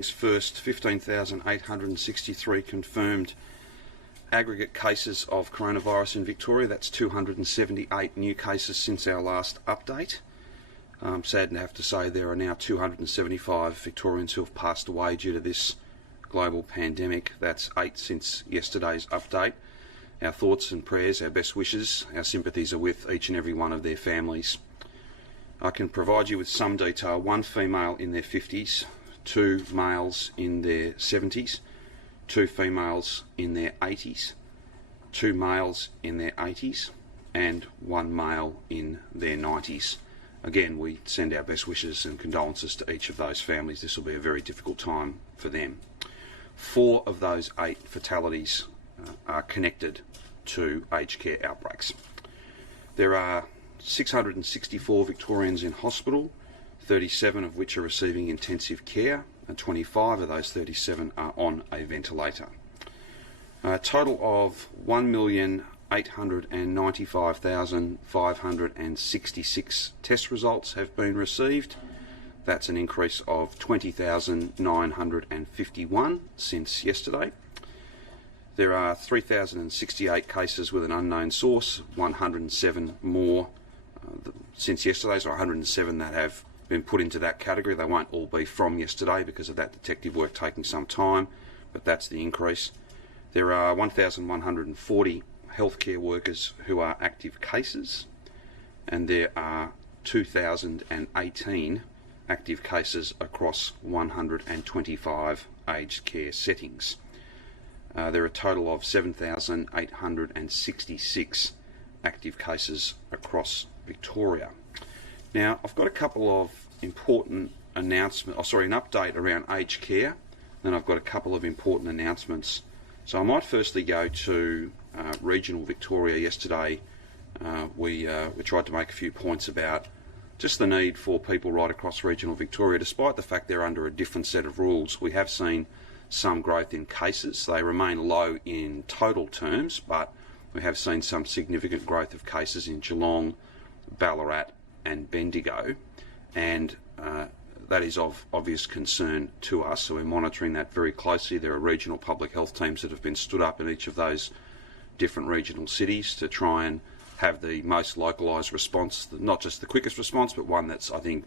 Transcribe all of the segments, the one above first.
First, 15,863 confirmed aggregate cases of coronavirus in Victoria. That's 278 new cases since our last update. I'm sad to have to say there are now 275 Victorians who have passed away due to this global pandemic. That's 8 since yesterday's update. Our thoughts and prayers, our best wishes, our sympathies are with each and every one of their families. I can provide you with some detail. 1 female in their 50s, 2 males in their 70s, 2 females in their 80s, 2 males in their 80s, and 1 male in their 90s. Again, we send our best wishes and condolences to each of those families. This will be a very difficult time for them. 4 of those 8 fatalities are connected to aged care outbreaks. There are 664 Victorians in hospital, 37 of which are receiving intensive care, and 25 of those 37 are on a ventilator. A total of 1,895,566 test results have been received. That's an increase of 20,951 since yesterday. There are 3,068 cases with an unknown source, 107 more since yesterday, so 107 that have been put into that category. They won't all be from yesterday because of that detective work taking some time, but that's the increase. There are 1,140 healthcare workers who are active cases, and there are 2,018 active cases across 125 aged care settings. There are a total of 7,866 active cases across Victoria. Now, I've got a couple of important announcements, an update around aged care, then I've got a couple of important announcements. So I might firstly go to regional Victoria. Yesterday we tried to make a few points about just the need for people right across regional Victoria. Despite the fact they're under a different set of rules, we have seen some growth in cases. They remain low in total terms, but we have seen some significant growth of cases in Geelong, Ballarat and Bendigo, and that is of obvious concern to us, so we're monitoring that very closely. There are regional public health teams that have been stood up in each of those different regional cities to try and have the most localised response, not just the quickest response, but one that's, I think,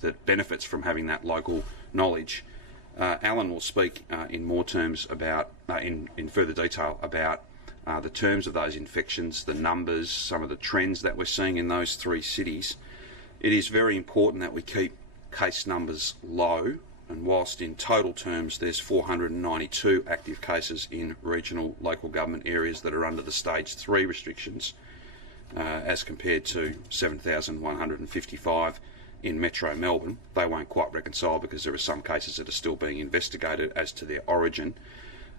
that benefits from having that local knowledge. Alan will speak in more terms about, in further detail about the terms of those infections, the numbers, some of the trends that we're seeing in those 3 cities. It is very important that we keep case numbers low, and whilst in total terms there's 492 active cases in regional local government areas that are under the stage 3 restrictions, as compared to 7,155 in Metro Melbourne. They won't quite reconcile because there are some cases that are still being investigated as to their origin.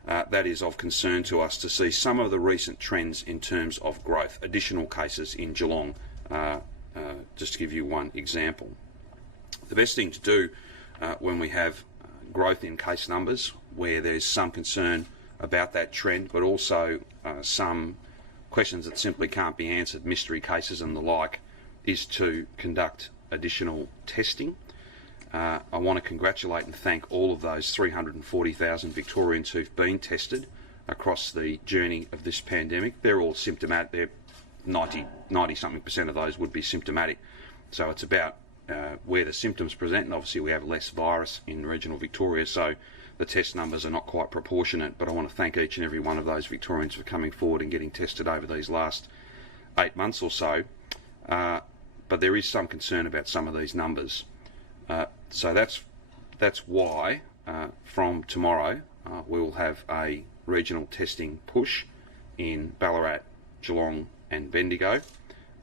That is of concern to us to see some of the recent trends in terms of growth. Additional cases in Geelong, just to give you one example. The best thing to do when we have growth in case numbers where there's some concern about that trend, but also some questions that simply can't be answered, mystery cases and the like, is to conduct additional testing. I want to congratulate and thank all of those 340,000 Victorians who've been tested across the journey of this pandemic. They're all symptomatic. They're 90-something% of those would be symptomatic. So it's about where the symptoms present, and obviously we have less virus in regional Victoria, so the test numbers are not quite proportionate. But I want to thank each and every one of those Victorians for coming forward and getting tested over these last 8 months or so. But there is some concern about some of these numbers. So that's why from tomorrow we will have a regional testing push in Ballarat, Geelong and Bendigo,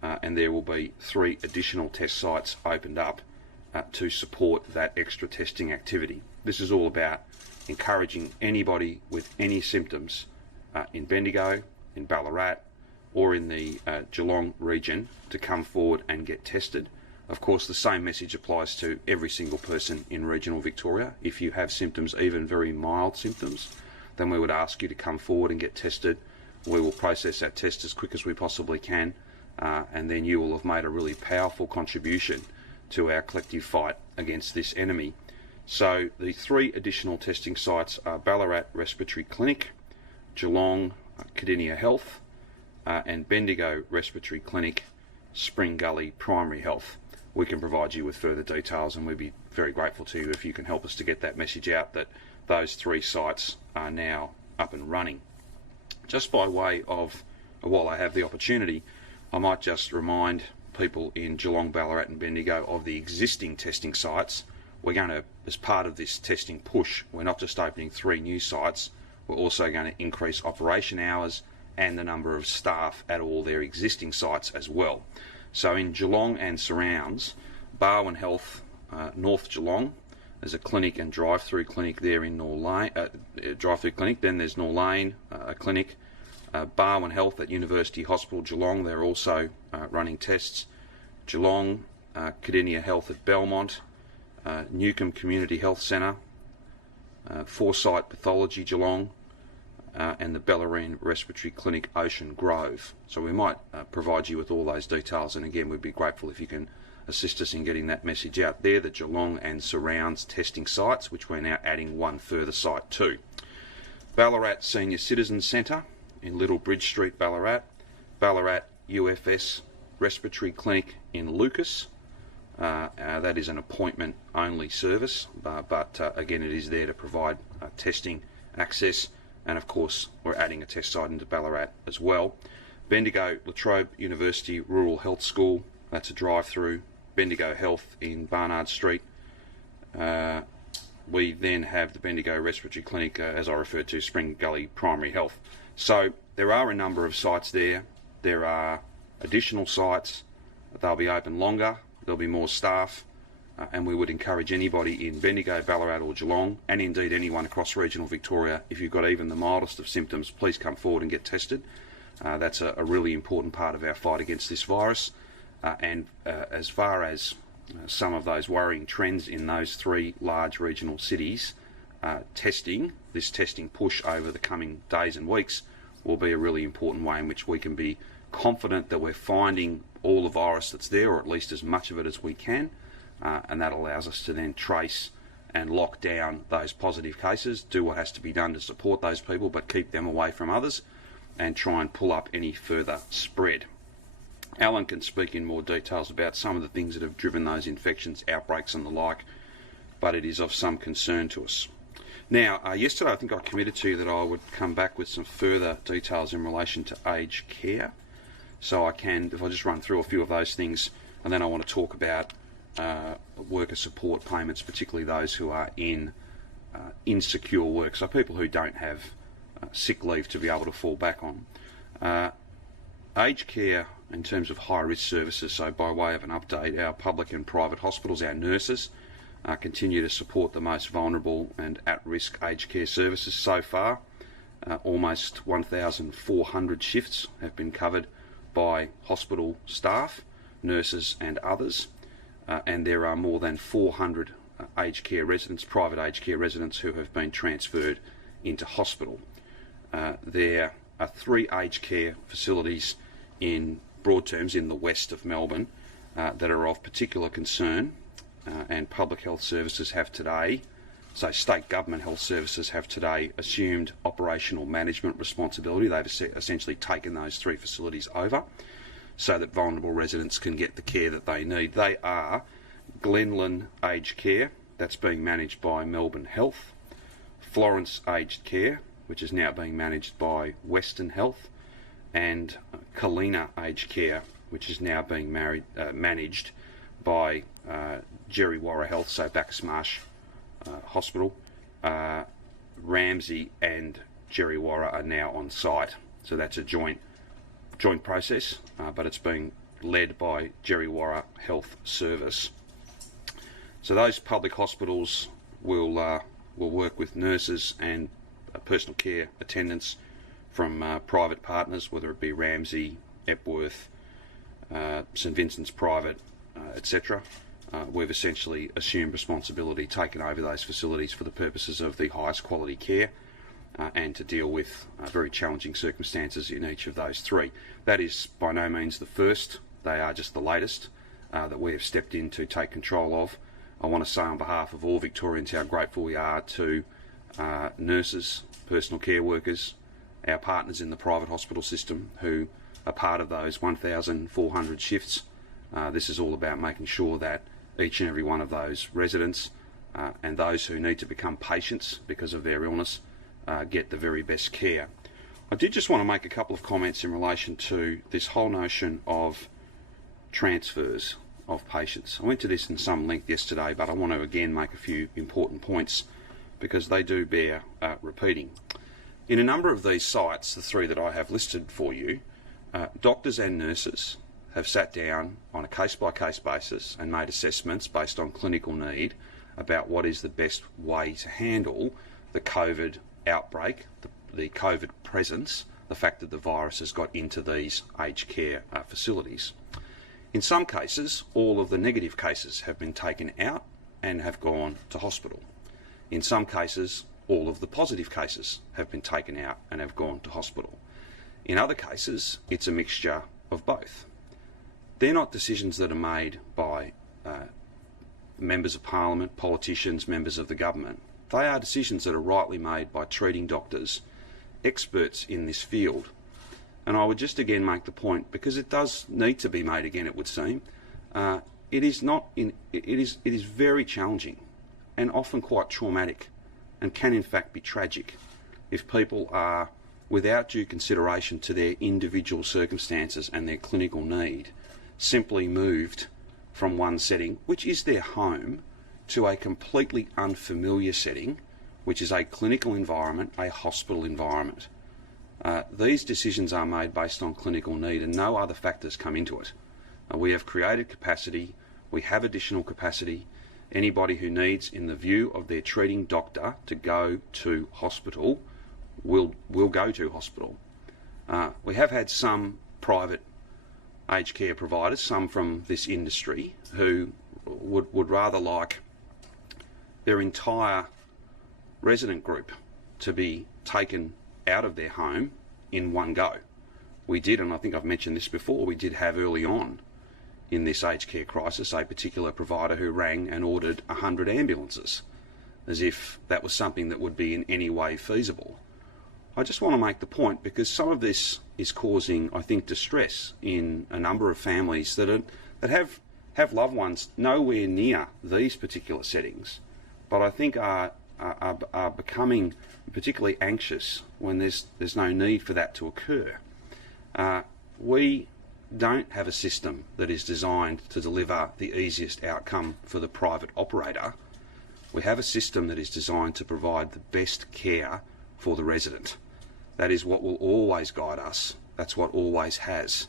and there will be 3 additional test sites opened up to support that extra testing activity. This is all about encouraging anybody with any symptoms in Bendigo, in Ballarat or in the Geelong region to come forward and get tested. Of course, the same message applies to every single person in regional Victoria. If you have symptoms, even very mild symptoms, then we would ask you to come forward and get tested. We will process that test as quick as we possibly can, and then you will have made a really powerful contribution to our collective fight against this enemy. So the 3 additional testing sites are Ballarat Respiratory Clinic, Geelong Cardinia Health, and Bendigo Respiratory Clinic, Spring Gully Primary Health. We can provide you with further details, and we'd be very grateful to you if you can help us to get that message out that those 3 sites are now up and running. Just by way of, while I have the opportunity, I might just remind people in Geelong, Ballarat and Bendigo of the existing testing sites. We're going to, as part of this testing push, we're not just opening 3 new sites, we're also going to increase operation hours and the number of staff at all their existing sites as well. So in Geelong and surrounds, Barwon Health, North Geelong, there's a clinic and drive-through clinic there in Norlane, drive-through clinic. Then there's Norlane, a clinic. Barwon Health at University Hospital Geelong, they're also running tests. Geelong, Cardinia Health at Belmont, Newcombe Community Health Centre, Foresight Pathology Geelong, and the Ballarat Respiratory Clinic Ocean Grove. So we might provide you with all those details, and again we'd be grateful if you can assist us in getting that message out there. The Geelong and surrounds testing sites, which we're now adding 1 further site to. Ballarat Senior Citizens Centre in Little Bridge Street, Ballarat. Ballarat UFS Respiratory Clinic in Lucas. That is an appointment only service, but again it is there to provide testing access, and of course we're adding a test site into Ballarat as well. Bendigo La Trobe University Rural Health School, that's a drive-through. Bendigo Health in Barnard Street. We then have the Bendigo Respiratory Clinic, as I referred to, Spring Gully Primary Health. So there are a number of sites there. There are additional sites. They'll be open longer. There'll be more staff. And we would encourage anybody in Bendigo, Ballarat or Geelong, and indeed anyone across regional Victoria, if you've got even the mildest of symptoms, please come forward and get tested. That's a really important part of our fight against this virus. And as far as some of those worrying trends in those 3 large regional cities, this testing push over the coming days and weeks will be a really important way in which we can be confident that we're finding all the virus that's there, or at least as much of it as we can, and that allows us to then trace and lock down those positive cases, do what has to be done to support those people, but keep them away from others, and try and pull up any further spread. Alan can speak in more details about some of the things that have driven those infections, outbreaks and the like, but it is of some concern to us. Now, yesterday I think I committed to you that I would come back with some further details in relation to aged care. So I can, if I just run through a few of those things, and then I want to talk about worker support payments, particularly those who are in insecure work, so people who don't have sick leave to be able to fall back on. Aged care in terms of high-risk services, so by way of an update, our public and private hospitals, our nurses, continue to support the most vulnerable and at-risk aged care services so far. Almost 1,400 shifts have been covered by hospital staff, nurses and others, and there are more than 400 aged care residents, private aged care residents, who have been transferred into hospital. There are 3 aged care facilities in broad terms in the west of Melbourne that are of particular concern, and public health services have today, so state government health services have today assumed operational management responsibility. They've essentially taken those 3 facilities over so that vulnerable residents can get the care that they need. They are Glenlyn Aged Care, that's being managed by Melbourne Health, Florence Aged Care, which is now being managed by Western Health, and Kalina Aged Care, which is now being managed by Djerriwarrh Health, so Bacchus Marsh Hospital. Ramsay and Djerriwarrh are now on site, so that's a joint process, but it's being led by Djerriwarrh Health Service. So those public hospitals will work with nurses and personal care attendants from private partners, whether it be Ramsay, Epworth, St Vincent's Private, etc. We've essentially assumed responsibility, taken over those facilities for the purposes of the highest quality care and to deal with very challenging circumstances in each of those 3. That is by no means the first, they are just the latest that we have stepped in to take control of. I want to say on behalf of all Victorians how grateful we are to nurses, personal care workers, our partners in the private hospital system who are part of those 1,400 shifts. This is all about making sure that each and every one of those residents and those who need to become patients because of their illness get the very best care. I did just want to make a couple of comments in relation to this whole notion of transfers of patients. I went to this in some length yesterday, but I want to again make a few important points because they do bear repeating. In a number of these sites, the three that I have listed for you, doctors and nurses have sat down on a case-by-case basis and made assessments based on clinical need about what is the best way to handle the COVID outbreak, the COVID presence, the fact that the virus has got into these aged care facilities. In some cases, all of the negative cases have been taken out and have gone to hospital. In some cases, all of the positive cases have been taken out and have gone to hospital. In other cases, it's a mixture of both. They're not decisions that are made by members of parliament, politicians, members of the government. They are decisions that are rightly made by treating doctors, experts in this field. And I would just again make the point, because it does need to be made again, it would seem, it is very challenging and often quite traumatic and can in fact be tragic if people are, without due consideration to their individual circumstances and their clinical need, simply moved from one setting, which is their home, to a completely unfamiliar setting, which is a clinical environment, a hospital environment. These decisions are made based on clinical need and no other factors come into it. We have created capacity, we have additional capacity. Anybody who needs, in the view of their treating doctor, to go to hospital will go to hospital. We have had some private aged care providers, some from this industry, who would rather like their entire resident group to be taken out of their home in one go. We did, and I think I've mentioned this before, we did have early on in this aged care crisis a particular provider who rang and ordered 100 ambulances, as if that was something that would be in any way feasible. I just want to make the point because some of this is causing, I think, distress in a number of families that have loved ones nowhere near these particular settings, but I think are becoming particularly anxious when there's no need for that to occur. We don't have a system that is designed to deliver the easiest outcome for the private operator. We have a system that is designed to provide the best care for the resident. That is what will always guide us. That's what always has.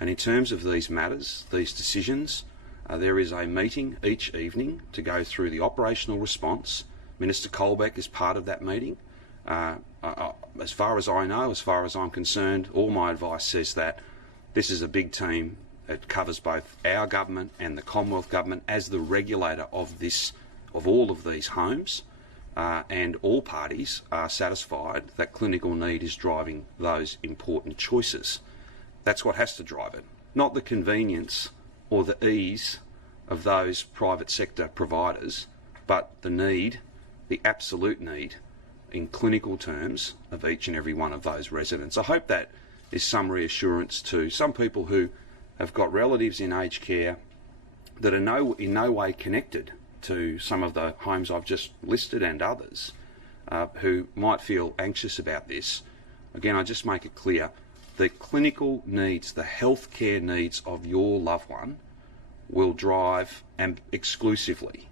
And in terms of these matters, these decisions, there is a meeting each evening to go through the operational response. Minister Colbeck is part of that meeting. As far as I know, as far as I'm concerned, all my advice says that this is a big team. It covers both our government and the Commonwealth government as the regulator of all of these homes, and all parties are satisfied that clinical need is driving those important choices. That's what has to drive it, not the convenience or the ease of those private sector providers, but the need, the absolute need, in clinical terms, of each and every one of those residents. I hope that is some reassurance to some people who have got relatives in aged care that are in no way connected to some of the homes I've just listed and others who might feel anxious about this. Again, I just make it clear, the clinical needs, the healthcare needs of your loved one will drive, and exclusively,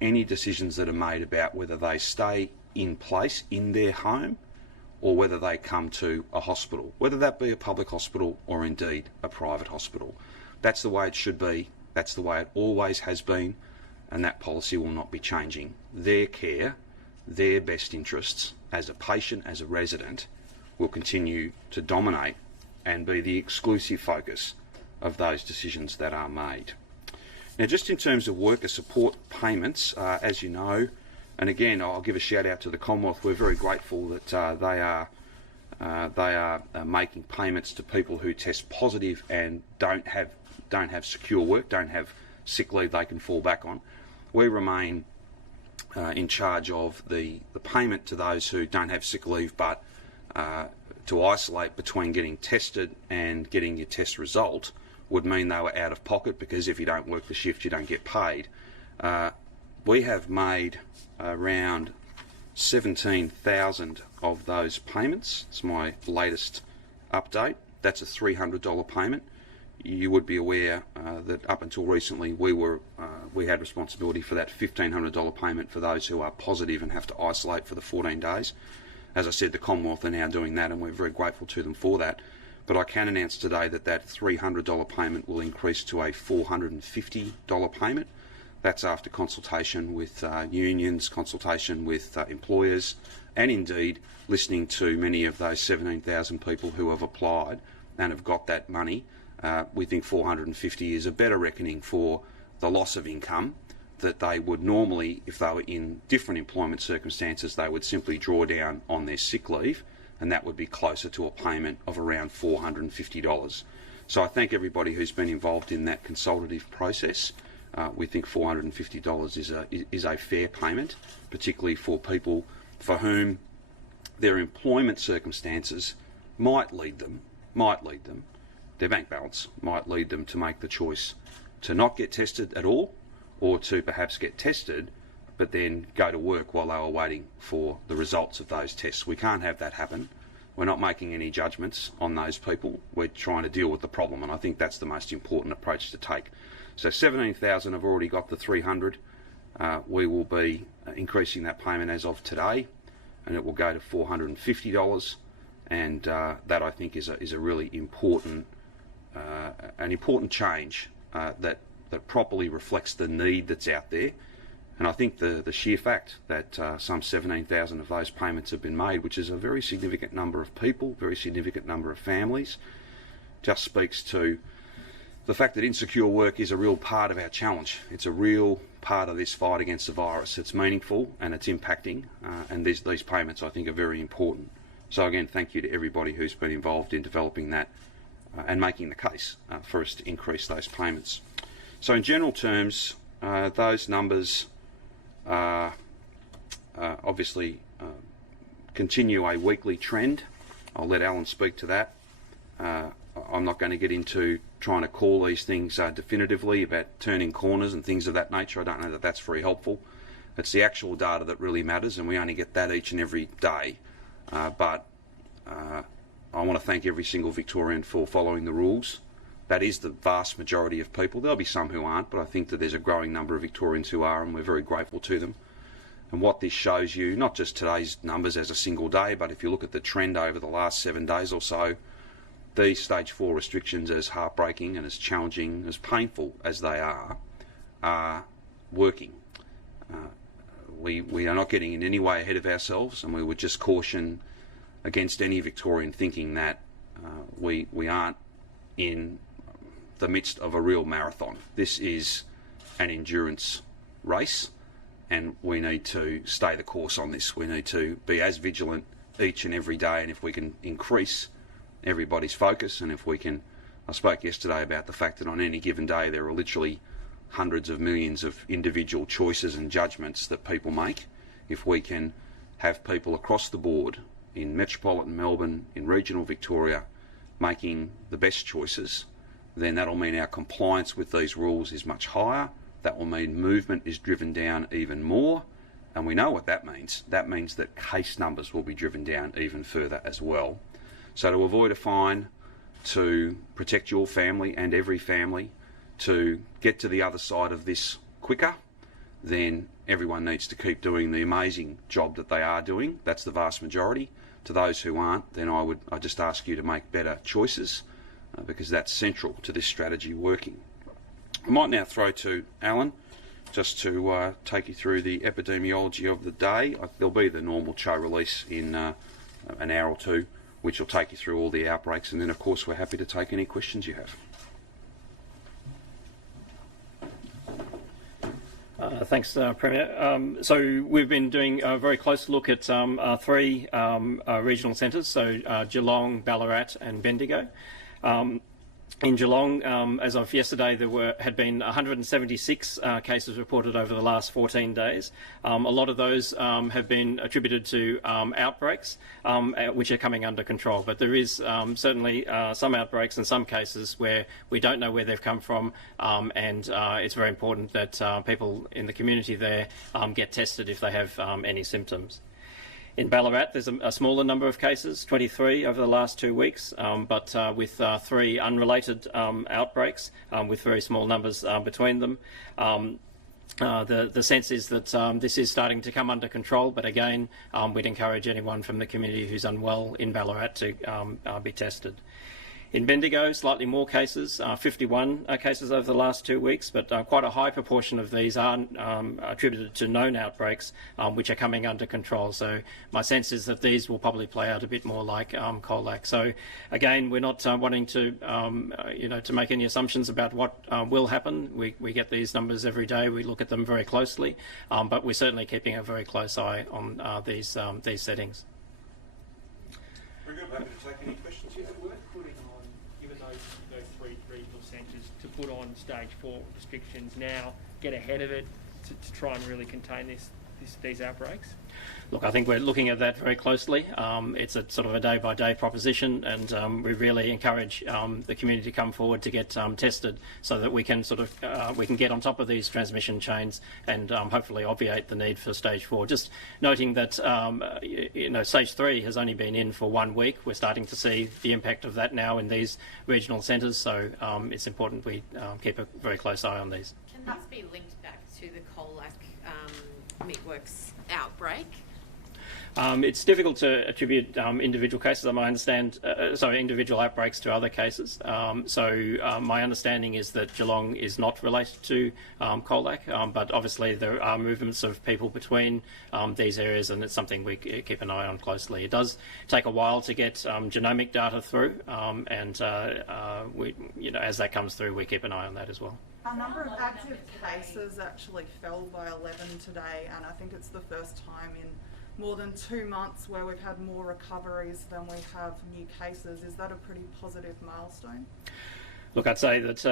any decisions that are made about whether they stay in place in their home or whether they come to a hospital, whether that be a public hospital or indeed a private hospital. That's the way it should be, that's the way it always has been, and that policy will not be changing. Their care, their best interests as a patient, as a resident, will continue to dominate and be the exclusive focus of those decisions that are made. Now, just in terms of worker support payments, as you know, and again, I'll give a shout out to the Commonwealth. We're very grateful that they are making payments to people who test positive and don't have secure work, don't have sick leave they can fall back on. we remain in charge of the payment to those who don't have sick leave, but to isolate between getting tested and getting your test result would mean they were out of pocket, because if you don't work the shift you don't get paid. We have made around 17,000 of those payments. It's my latest update. That's a $300 payment. You would be aware that up until recently we had responsibility for that $1,500 payment for those who are positive and have to isolate for the 14 days. As I said, the Commonwealth are now doing that, and we're very grateful to them for that. But I can announce today that that $300 payment will increase to a $450 payment. That's after consultation with unions, consultation with employers, and indeed listening to many of those 17,000 people who have applied and have got that money. We think $450 is a better reckoning for the loss of income that they would normally, if they were in different employment circumstances, they would simply draw down on their sick leave, and that would be closer to a payment of around $450. So I thank everybody who's been involved in that consultative process. We think $450 is a fair payment, particularly for people for whom their employment circumstances might lead them, their bank balance might lead them to make the choice to not get tested at all, or to perhaps get tested but then go to work while they were waiting for the results of those tests. We can't have that happen. We're not making any judgments on those people. We're trying to deal with the problem, and I think that's the most important approach to take. So 17,000 have already got the 300. We will be increasing that payment as of today, and it will go to $450. And that, I think, is a really important change that properly reflects the need that's out there. And I think the sheer fact that some 17,000 of those payments have been made, which is a very significant number of people, very significant number of families, just speaks to the fact that insecure work is a real part of our challenge. It's a real part of this fight against the virus. It's meaningful and it's impacting, and these payments, I think, are very important. So again, thank you to everybody who's been involved in developing that and making the case for us to increase those payments. So in general terms, those numbers obviously continue a weekly trend. I'll let Alan speak to that. I'm not going to get into trying to call these things definitively about turning corners and things of that nature. I don't know that that's very helpful. It's the actual data that really matters, and we only get that each and every day. But I want to thank every single Victorian for following the rules. That is the vast majority of people. There'll be some who aren't, but I think that there's a growing number of Victorians who are, and we're very grateful to them. And what this shows you, not just today's numbers as a single day, but if you look at the trend over the last 7 days or so, these stage 4 restrictions, as heartbreaking and as challenging, as painful as they are working. We are not getting in any way ahead of ourselves, and we would just caution against any Victorian thinking that we aren't in the midst of a real marathon. This is an endurance race, and we need to stay the course on this. We need to be as vigilant each and every day, and if we can increase everybody's focus, and if we can, I spoke yesterday about the fact that on any given day there are literally hundreds of millions of individual choices and judgments that people make. If we can have people across the board in metropolitan Melbourne, in regional Victoria, making the best choices, then that'll mean our compliance with these rules is much higher. That will mean movement is driven down even more, and we know what that means. That means that case numbers will be driven down even further as well. So to avoid a fine, to protect your family and every family, to get to the other side of this quicker, then everyone needs to keep doing the amazing job that they are doing. That's the vast majority. To those who aren't, then I just ask you to make better choices, because that's central to this strategy working. I might now throw to Alan just to take you through the epidemiology of the day. There'll be the normal show release in an hour or two, which will take you through all the outbreaks, and then of course we're happy to take any questions you have. Thanks, Premier. So we've been doing a very close look at our 3 regional centres, so Geelong, Ballarat and Bendigo. In Geelong, as of yesterday, there had been 176 cases reported over the last 14 days. A lot of those have been attributed to outbreaks, which are coming under control. But there is certainly some outbreaks and some cases where we don't know where they've come from, and it's very important that people in the community there get tested if they have any symptoms. In Ballarat, there's a smaller number of cases, 23 over the last 2 weeks, but with 3 unrelated outbreaks, with very small numbers between them. The sense is that this is starting to come under control, but again, we'd encourage anyone from the community who's unwell in Ballarat to be tested. In Bendigo, slightly more cases, 51 cases over the last 2 weeks, but quite a high proportion of these are attributed to known outbreaks, which are coming under control. So my sense is that these will probably play out a bit more like colac. So again, we're not wanting to, to make any assumptions about what will happen. We get these numbers every day. We look at them very closely, but we're certainly keeping a very close eye on these settings. Very good. Happy to take any questions here. Given those 3 regional centres, to put on stage 4 restrictions now, get ahead of it to try and really contain these outbreaks? Look, I think we're looking at that very closely. It's a sort of a day-by-day proposition, and we really encourage the community to come forward to get tested, so that we can we can get on top of these transmission chains and hopefully obviate the need for stage 4. Just noting that stage 3 has only been in for 1 week. We're starting to see the impact of that now in these regional centres, so it's important we keep a very close eye on these. Can this be linked back to the colac meatworks outbreak? It's difficult to attribute individual cases, I understand, individual outbreaks to other cases. My understanding is that Geelong is not related to colac, but obviously there are movements of people between these areas, and it's something we keep an eye on closely. It does take a while to get genomic data through, and as that comes through, we keep an eye on that as well. Our number of active cases actually fell by 11 today, and I think it's the first time in more than 2 months where we've had more recoveries than we have new cases. Is that a pretty positive milestone? Look, I'd say that,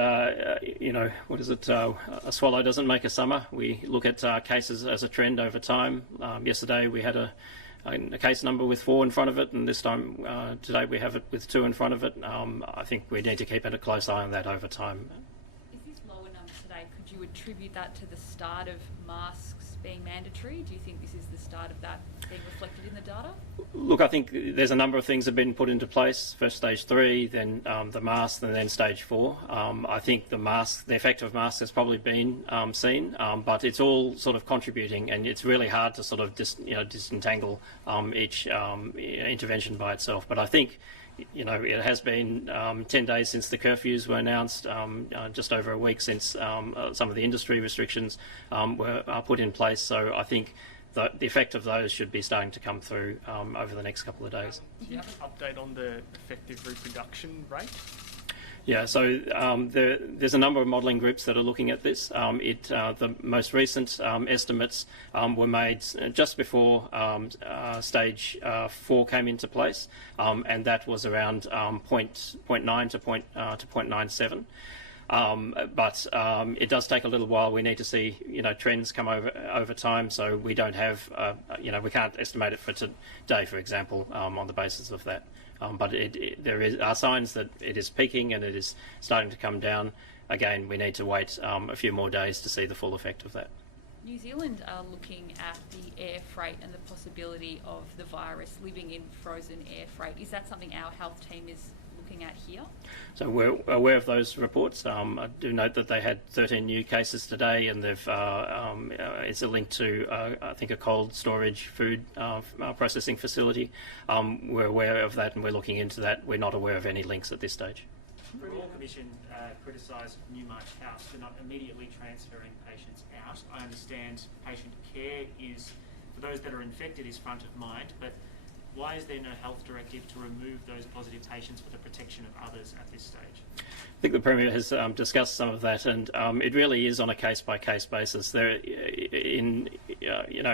a swallow doesn't make a summer. We look at cases as a trend over time. Yesterday we had a case number with 4 in front of it, and this time today we have it with 2 in front of it. I think we need to keep a close eye on that over time. Is this lower number today, could you attribute that to the start of masks being mandatory? Do you think this is the start of that being reflected in the data? Look, I think there's a number of things that have been put into place. First stage 3, then the mask, and then stage 4. I think the effect of masks has probably been seen, but it's all sort of contributing, and it's really hard to sort of disentangle each intervention by itself. But I think it has been 10 days since the curfews were announced, just over a week since some of the industry restrictions were put in place. So I think the effect of those should be starting to come through over the next couple of days. Do you have an update on the effective reproduction rate? Yeah, so there's a number of modelling groups that are looking at this. The most recent estimates were made just before stage 4 came into place, and that was around 0.9 to 0.97. But it does take a little while. We need to see, trends come over time. So we don't have, we can't estimate it for today, for example, on the basis of that. But there are signs that it is peaking and it is starting to come down. Again, we need to wait a few more days to see the full effect of that. New Zealand are looking at the air freight and the possibility of the virus living in frozen air freight. Is that something our health team is looking at here? So we're aware of those reports. I do note that they had 13 new cases today, and they've it's a link to I think a cold storage food processing facility. We're aware of that, and we're looking into that. We're not aware of any links at this stage. The Royal Commission criticised Newmarch House for not immediately transferring patients out. I understand patient care is, for those that are infected, is front of mind, but Why is there no health directive to remove those positive patients for the protection of others at this stage? I think the Premier has discussed some of that, and it really is on a case-by-case basis. There,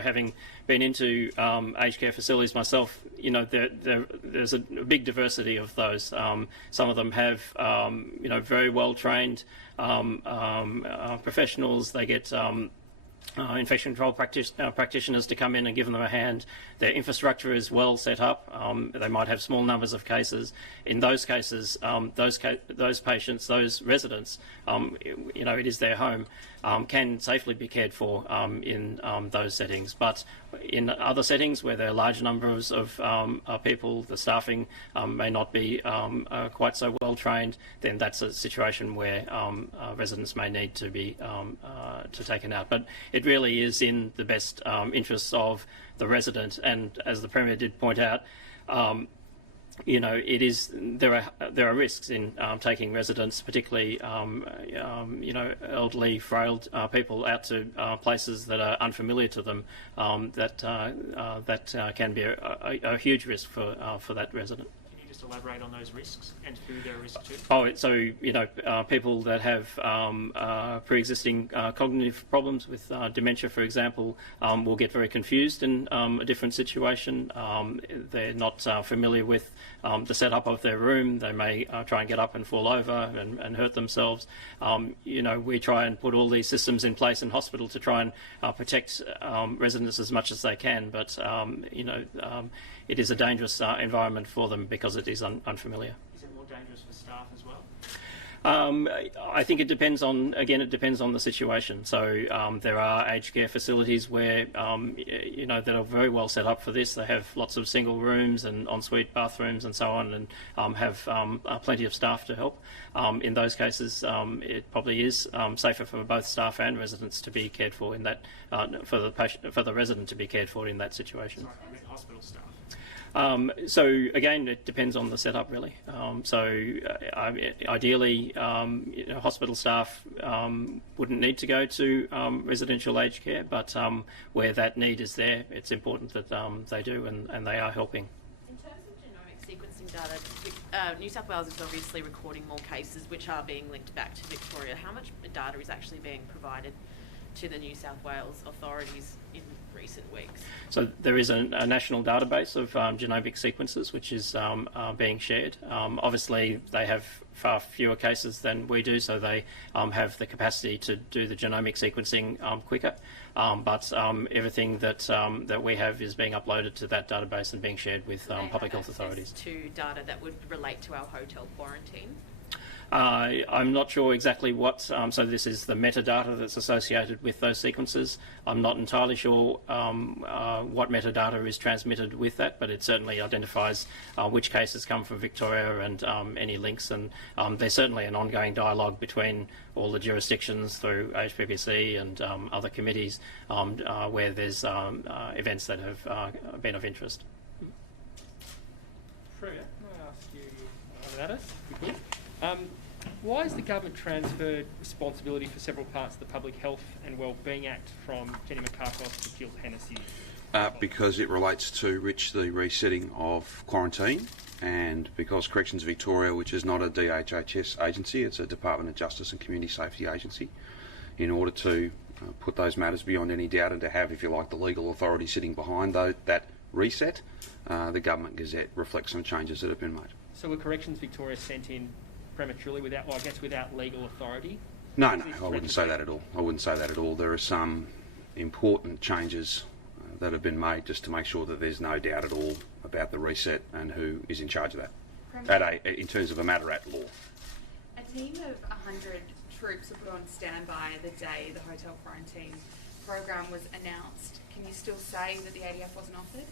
having been into aged care facilities myself, there's a big diversity of those. Some of them have, very well-trained professionals. They get infection control practitioners to come in and give them a hand. Their infrastructure is well set up. They might have small numbers of cases. In those cases, those patients, those residents, it is their home, can safely be cared for in those settings. But in other settings where there are large numbers of people, the staffing may not be quite so well trained, then that's a situation where residents may need to be taken out. But it really is in the best interests of the resident, and as the Premier did point out, there are risks in taking residents, particularly elderly, frail people, out to places that are unfamiliar to them. That can be a huge risk for that resident. Can you just elaborate on those risks and who they're a risk to? People that have pre-existing cognitive problems with dementia, for example, will get very confused in a different situation. They're not familiar with the setup of their room. They may try and get up and fall over and hurt themselves. We try and put all these systems in place in hospital to try and protect residents as much as they can, but it is a dangerous environment for them because it is unfamiliar. Is it more dangerous for staff as well? I think it depends on the situation. So there are aged care facilities where, that are very well set up for this. They have lots of single rooms and ensuite bathrooms and so on, and have plenty of staff to help. In those cases, it probably is safer for both staff and residents to be cared for in that, for the resident to be cared for in that situation. Sorry, I meant hospital staff. So again, it depends on the setup, really. Ideally, hospital staff wouldn't need to go to residential aged care, but where that need is there, it's important that they do, and they are helping. In terms of genomic sequencing data, New South Wales is obviously recording more cases which are being linked back to Victoria. How much data is actually being provided to the New South Wales authorities in recent weeks? So there is a national database of genomic sequences which is being shared. Obviously they have far fewer cases than we do, so they have the capacity to do the genomic sequencing quicker. But everything that we have is being uploaded to that database and being shared with public health authorities. To data that would relate to our hotel quarantine? I'm not sure exactly what, so this is the metadata that's associated with those sequences. I'm not entirely sure what metadata is transmitted with that, but it certainly identifies which cases come from Victoria and any links, and there's certainly an ongoing dialogue between all the jurisdictions through HPPC and other committees where there's events that have been of interest. Freya, can I ask you about it, if you could? Why has the government transferred responsibility for several parts of the Public Health and Wellbeing Act from Jenny Mikakos to Jill Hennessy? Because it relates to, Rich, the resetting of quarantine, and because Corrections Victoria, which is not a DHHS agency, it's a Department of Justice and Community Safety agency, in order to put those matters beyond any doubt and to have, if you like, the legal authority sitting behind that reset, the Government Gazette reflects some changes that have been made. So were Corrections Victoria sent in prematurely without legal authority? No, I wouldn't say that at all. There are some important changes that have been made just to make sure that there's no doubt at all about the reset and who is in charge of that, in terms of a matter at law. A team of 100 troops were put on standby the day the hotel quarantine program was announced. Can you still say that the ADF wasn't offered?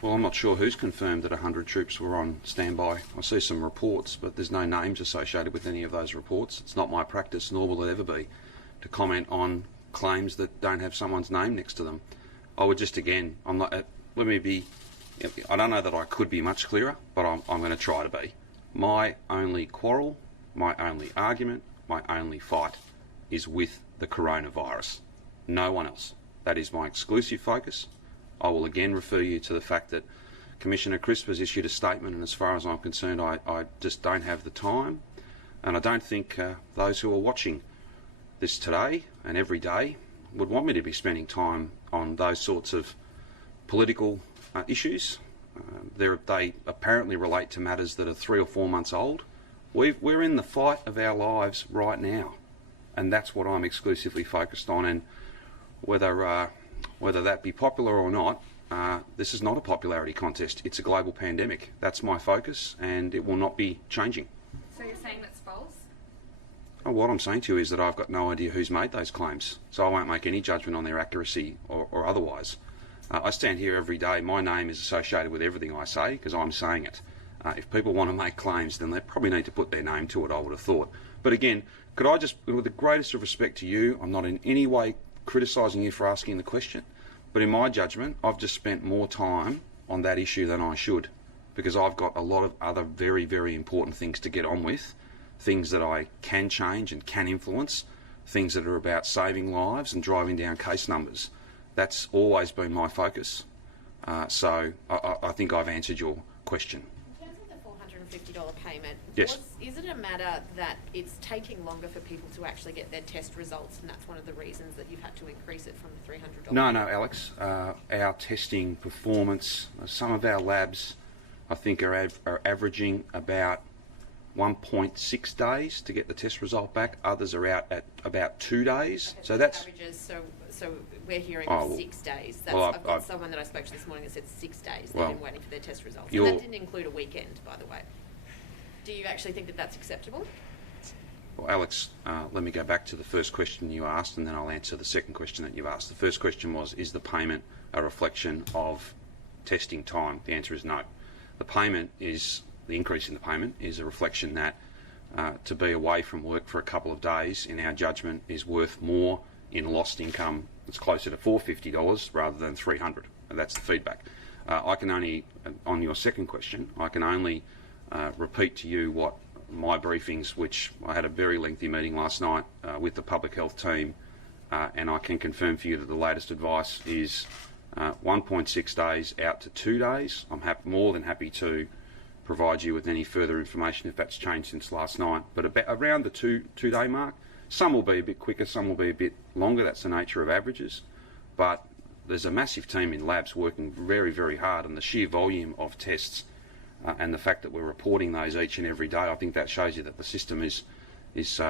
Well, I'm not sure who's confirmed that 100 troops were on standby. I see some reports, but there's no names associated with any of those reports. It's not my practice, nor will it ever be, to comment on claims that don't have someone's name next to them. I would just, again, I don't know that I could be much clearer, but I'm going to try to be. My only quarrel, my only argument, my only fight is with the coronavirus. No one else. That is my exclusive focus. I will again refer you to the fact that Commissioner Crisp has issued a statement, and as far as I'm concerned, I just don't have the time, and I don't think those who are watching this today and every day would want me to be spending time on those sorts of political issues. They apparently relate to matters that are 3 or 4 months old. We're in the fight of our lives right now, and that's what I'm exclusively focused on. And whether that be popular or not, this is not a popularity contest. It's a global pandemic. That's my focus, and it will not be changing. So you're saying that's false? What I'm saying to you is that I've got no idea who's made those claims, so I won't make any judgment on their accuracy or otherwise. I stand here every day. My name is associated with everything I say because I'm saying it. If people want to make claims, then they probably need to put their name to it, I would have thought. But again, could I just, with the greatest of respect to you, I'm not in any way criticising you for asking the question, but in my judgment, I've just spent more time on that issue than I should, because I've got a lot of other very, very important things to get on with, things that I can change and can influence, things that are about saving lives and driving down case numbers. That's always been my focus. So I think I've answered your question. In terms of the $450 payment, yes. Is it a matter that it's taking longer for people to actually get their test results, and that's one of the reasons that you've had to increase it from the $300? No, Alex. Our testing performance, some of our labs, I think, are averaging about 1.6 days to get the test result back. Others are out at about 2 days. Okay, so that's averages. So we're hearing 6 days. I've got someone that I spoke to this morning that said 6 days. They've been waiting for their test results, and that didn't include a weekend, by the way. Do you actually think that that's acceptable? Well, Alex, let me go back to the first question you asked, and then I'll answer the second question that you asked. The first question was, is the payment a reflection of testing time? The answer is no. The increase in the payment is a reflection that to be away from work for a couple of days, in our judgment, is worth more in lost income. It's closer to $450 rather than $300, and that's the feedback. I can only, on your second question, I can only repeat to you what my briefings, which I had a very lengthy meeting last night with the public health team, and I can confirm for you that the latest advice is 1.6 days out to 2 days. I'm more than happy to provide you with any further information if that's changed since last night, but around the two-day mark. Some will be a bit quicker, some will be a bit longer. That's the nature of averages, but there's a massive team in labs working very, very hard, and the sheer volume of tests and the fact that we're reporting those each and every day, I think that shows you that the system is it's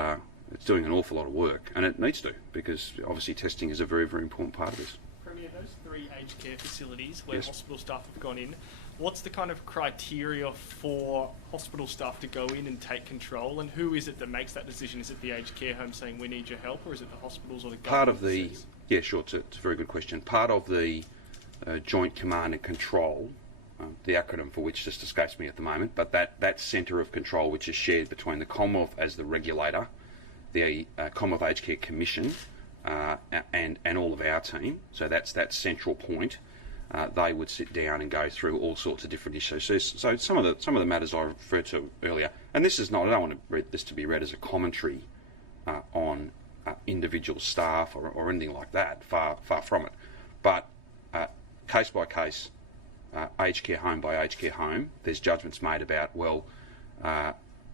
doing an awful lot of work, and it needs to, because obviously testing is a very, very important part of this. Premier, those 3 aged care facilities where hospital staff have gone in, what's the kind of criteria for hospital staff to go in and take control, and who is it that makes that decision? Is it the aged care home saying we need your help, or is it the hospitals or the government? Part of the, yeah, sure, it's a very good question. Part of the joint command and control, the acronym for which just escapes me at the moment, but that centre of control which is shared between the Commonwealth as the regulator, the Commonwealth Aged Care Commission, and all of our team, so that's that central point. They would sit down and go through all sorts of different issues. So some of the matters I referred to earlier, and this is not, I don't want this to be read as a commentary on individual staff or anything like that, far from it, but case by case, aged care home by aged care home, there's judgments made about, well,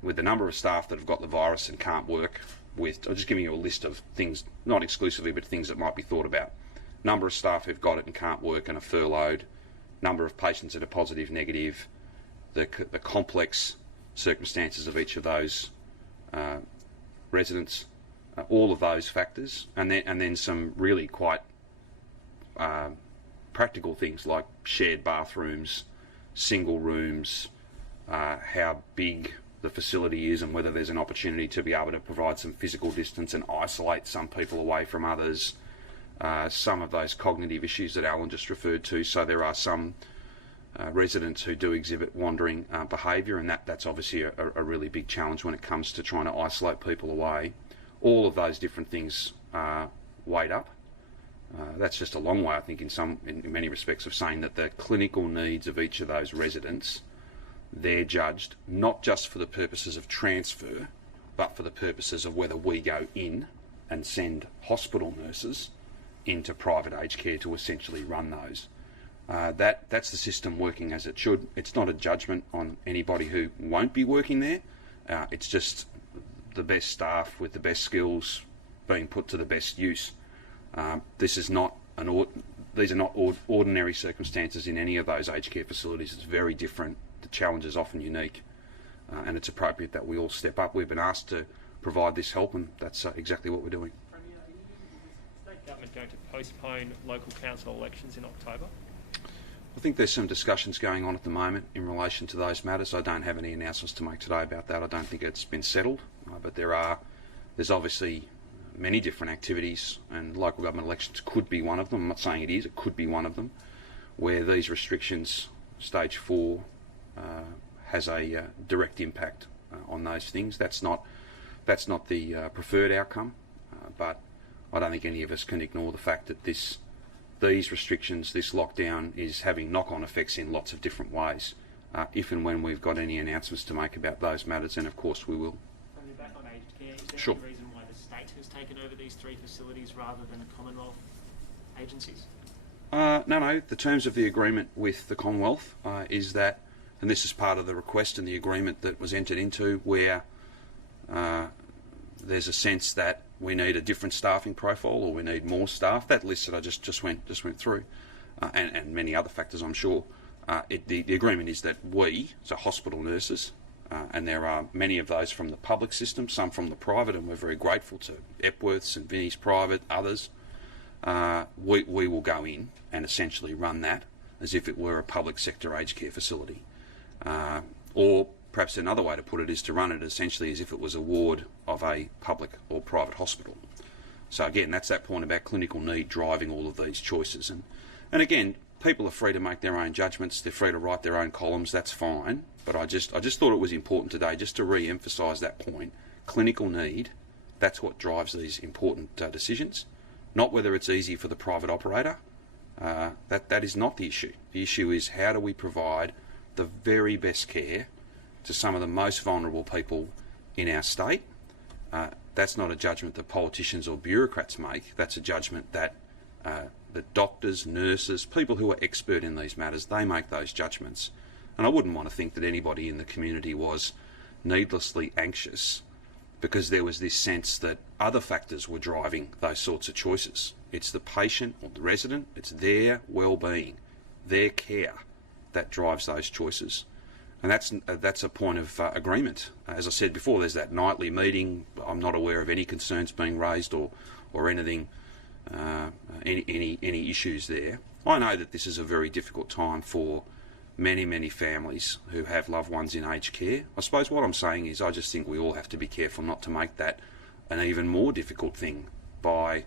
with the number of staff that have got the virus and can't work with, I'm just giving you a list of things, not exclusively, but things that might be thought about. Number of staff who've got it and can't work and are furloughed, number of patients that are positive, negative, the complex circumstances of each of those residents, all of those factors, and then some really quite practical things like shared bathrooms, single rooms, how big the facility is, and whether there's an opportunity to be able to provide some physical distance and isolate some people away from others. Some of those cognitive issues that Alan just referred to. So there are some residents who do exhibit wandering behaviour, and that's obviously a really big challenge when it comes to trying to isolate people away. All of those different things weighed up. That's just a long way, I think, in many respects, of saying that the clinical needs of each of those residents, they're judged not just for the purposes of transfer, but for the purposes of whether we go in and send hospital nurses into private aged care to essentially run those. That's the system working as it should. It's not a judgment on anybody who won't be working there. It's just the best staff with the best skills being put to the best use. These are not ordinary circumstances in any of those aged care facilities. It's very different. The challenge is often unique, and it's appropriate that we all step up. We've been asked to provide this help, and that's exactly what we're doing. Premier, is the state government going to postpone local council elections in October? I think there's some discussions going on at the moment in relation to those matters. I don't have any announcements to make today about that. I don't think it's been settled, but there's obviously many different activities, and local government elections could be one of them. I'm not saying it is, it could be one of them, where these restrictions, stage 4, has a direct impact on those things. That's not the preferred outcome, but I don't think any of us can ignore the fact that these restrictions, this lockdown, is having knock-on effects in lots of different ways. If and when we've got any announcements to make about those matters, then of course we will. From back on aged care, is there Sure. any reason why the state has taken over these 3 facilities rather than Commonwealth agencies? No. The terms of the agreement with the Commonwealth is that, and this is part of the request and the agreement that was entered into, where there's a sense that we need a different staffing profile, or we need more staff. That list that I just went through, and many other factors, I'm sure. The agreement is that we, so hospital nurses, and there are many of those from the public system, some from the private, and we're very grateful to Epworth's and Vinnie's Private, others. We will go in and essentially run that as if it were a public sector aged care facility. Or perhaps another way to put it is to run it essentially as if it was a ward of a public or private hospital. So again, that's that point about clinical need driving all of these choices. And again, people are free to make their own judgments, they're free to write their own columns, that's fine. But I just thought it was important today just to re-emphasise that point. Clinical need, that's what drives these important decisions. Not whether it's easy for the private operator. That is not the issue. The issue is how do we provide the very best care to some of the most vulnerable people in our state. That's not a judgment that politicians or bureaucrats make. That's a judgment that the doctors, nurses, people who are expert in these matters, they make those judgments. And I wouldn't want to think that anybody in the community was needlessly anxious because there was this sense that other factors were driving those sorts of choices. It's the patient or the resident, it's their well-being, their care that drives those choices. And that's a point of agreement. As I said before, there's that nightly meeting. I'm not aware of any concerns being raised or anything, any issues there. I know that this is a very difficult time for many families who have loved ones in aged care. I suppose what I'm saying is I just think we all have to be careful not to make that an even more difficult thing by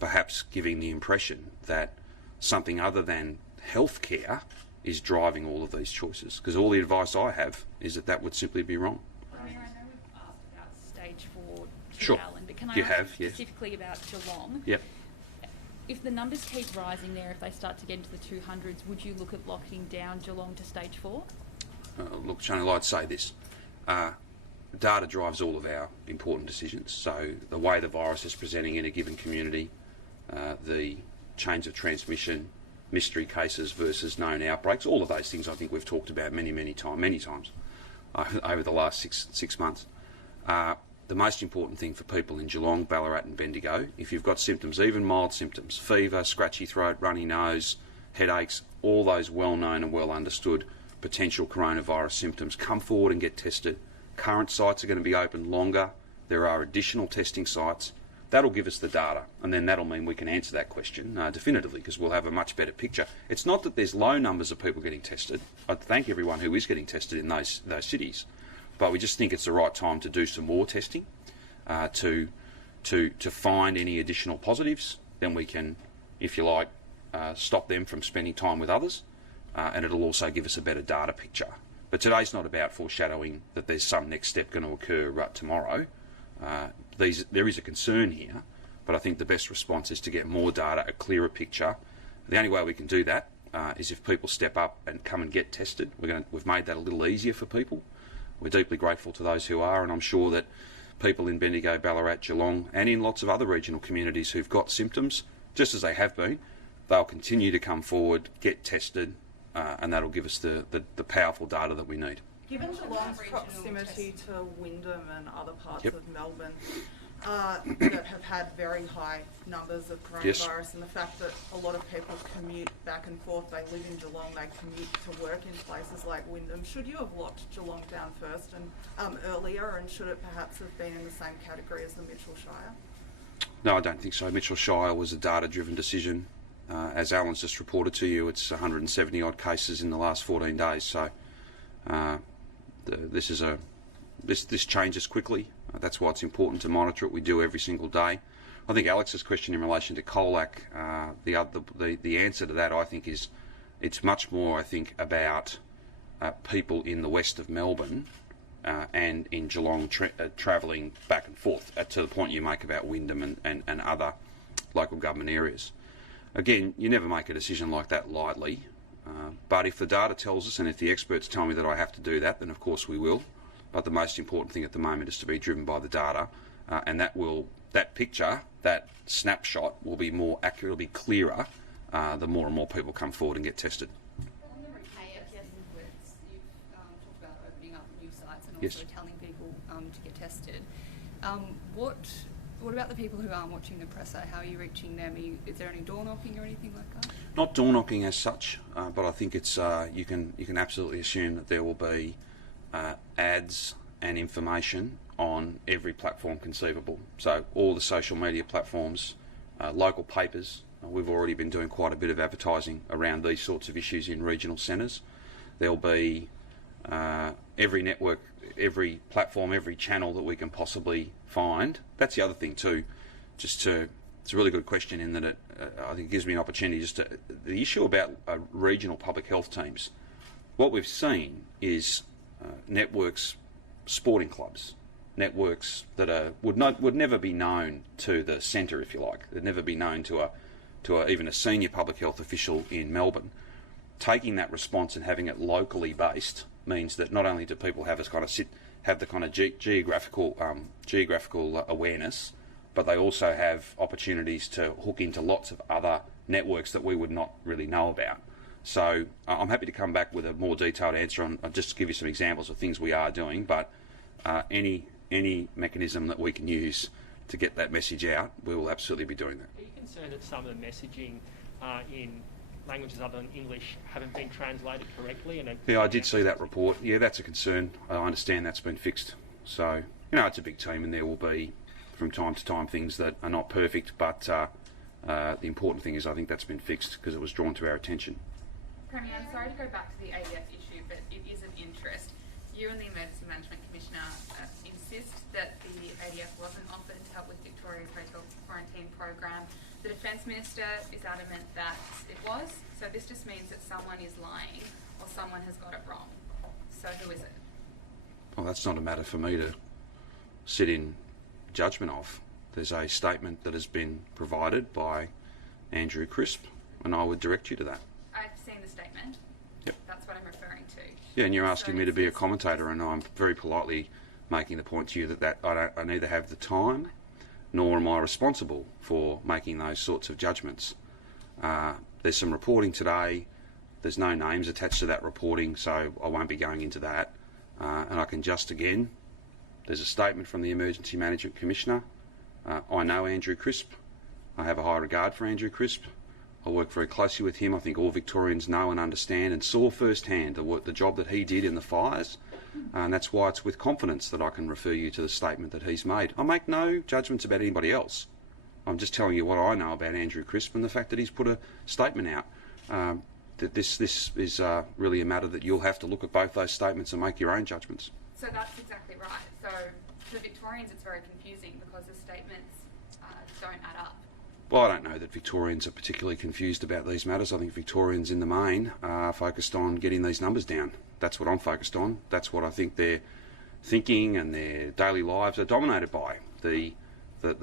perhaps giving the impression that something other than healthcare is driving all of these choices, because all the advice I have is that would simply be wrong. Premier, I know we've asked about stage 4 to Sure. Alan, but can I You ask have, yes. specifically about Geelong? Yep. If the numbers keep rising there, if they start to get into the 200s, would you look at locking down Geelong to stage 4? Look, Cheng, I'd say this. Data drives all of our important decisions. So the way the virus is presenting in a given community, the chains of transmission, mystery cases versus known outbreaks, all of those things I think we've talked about many times over the last six months. The most important thing for people in Geelong, Ballarat and Bendigo, if you've got symptoms, even mild symptoms, fever, scratchy throat, runny nose, headaches, all those well-known and well-understood potential coronavirus symptoms, come forward and get tested. Current sites are going to be open longer. There are additional testing sites. That'll give us the data, and then that'll mean we can answer that question definitively, because we'll have a much better picture. It's not that there's low numbers of people getting tested. I thank everyone who is getting tested in those cities, but we just think it's the right time to do some more testing to find any additional positives. Then we can, if you like, stop them from spending time with others, and it'll also give us a better data picture. But today's not about foreshadowing that there's some next step going to occur tomorrow. There is a concern here, but I think the best response is to get more data, a clearer picture. The only way we can do that is if people step up and come and get tested. We've made that a little easier for people. We're deeply grateful to those who are, and I'm sure that people in Bendigo, Ballarat, Geelong, and in lots of other regional communities who've got symptoms, just as they have been, they'll continue to come forward, get tested, and that'll give us the powerful data that we need. Given What Geelong's about regional proximity to Wyndham and other parts Yep. of Melbourne that have had very high numbers of Yes. coronavirus, and the fact that a lot of people commute back and forth, they live in Geelong, they commute to work in places like Wyndham, should you have locked Geelong down first and earlier, and should it perhaps have been in the same category as the Mitchell Shire? No, I don't think so. Mitchell Shire was a data-driven decision. As Alan's just reported to you, it's 170 odd cases in the last 14 days. So this changes quickly. That's why it's important to monitor it. We do every single day. I think Alex's question in relation to Colac, the answer to that, I think, is it's much more, I think, about people in the west of Melbourne and in Geelong travelling back and forth to the point you make about Wyndham and other local government areas. Again, you never make a decision like that lightly, but if the data tells us and if the experts tell me that I have to do that, then of course we will. But the most important thing at the moment is to be driven by the data, and that picture, that snapshot will be more accurate, will be clearer the more and more people come forward and get tested. On the repair efforts, you've talked about opening up new sites and also Yes. telling people to get tested. What about the people who aren't watching the presser? How are you reaching them? Is there any door knocking or anything like that? Not door knocking as such, but I think it's you can absolutely assume that there will be ads and information on every platform conceivable. So all the social media platforms, local papers. We've already been doing quite a bit of advertising around these sorts of issues in regional centres. There'll be every network, every platform, every channel that we can possibly find. That's the other thing too. It's a really good question in that I think it gives me an opportunity the issue about regional public health teams. What we've seen is networks, sporting clubs, networks that would never be known to the centre, if you like. They'd never be known to even a senior public health official in Melbourne. Taking that response and having it locally based means that not only do people have the kind of geographical awareness, but they also have opportunities to hook into lots of other networks that we would not really know about. So I'm happy to come back with a more detailed answer on just to give you some examples of things we are doing, but any mechanism that we can use to get that message out, we will absolutely be doing that. Are you concerned that some of the messaging in languages other than English haven't been translated correctly? Yeah, I did see that report. Yeah, that's a concern. I understand that's been fixed. So, it's a big team and there will be, from time to time, things that are not perfect, but the important thing is I think that's been fixed because it was drawn to our attention. Premier, I'm sorry to go back to the ADF issue, but it is of interest. You and the Emergency Management Commissioner insist that the ADF wasn't offered to help with Victoria's hotel quarantine program. The Defence Minister is adamant that it was, so this just means that someone is lying or someone has got it wrong. So who is it? Well, that's not a matter for me to sit in judgment of. There's a statement that has been provided by Andrew Crisp, and I would direct you to that. I've seen the statement. Yep. That's what I'm referring to. Yeah, and you're asking me to be a commentator, and I'm very politely making the point to you that I neither have the time nor am I responsible for making those sorts of judgments. There's some reporting today. There's no names attached to that reporting, so I won't be going into that. And I can just, again, there's a statement from the Emergency Management Commissioner. I know Andrew Crisp. I have a high regard for Andrew Crisp. I work very closely with him. I think all Victorians know and understand and saw firsthand the job that he did in the fires. And that's why it's with confidence that I can refer you to the statement that he's made. I make no judgments about anybody else. I'm just telling you what I know about Andrew Crisp and the fact that he's put a statement out. That this is really a matter that you'll have to look at both those statements and make your own judgments. So that's exactly right. So for Victorians it's very confusing because the statements don't add up. Well, I don't know that Victorians are particularly confused about these matters. I think Victorians in the main are focused on getting these numbers down. That's what I'm focused on. That's what I think their thinking and their daily lives are dominated by. The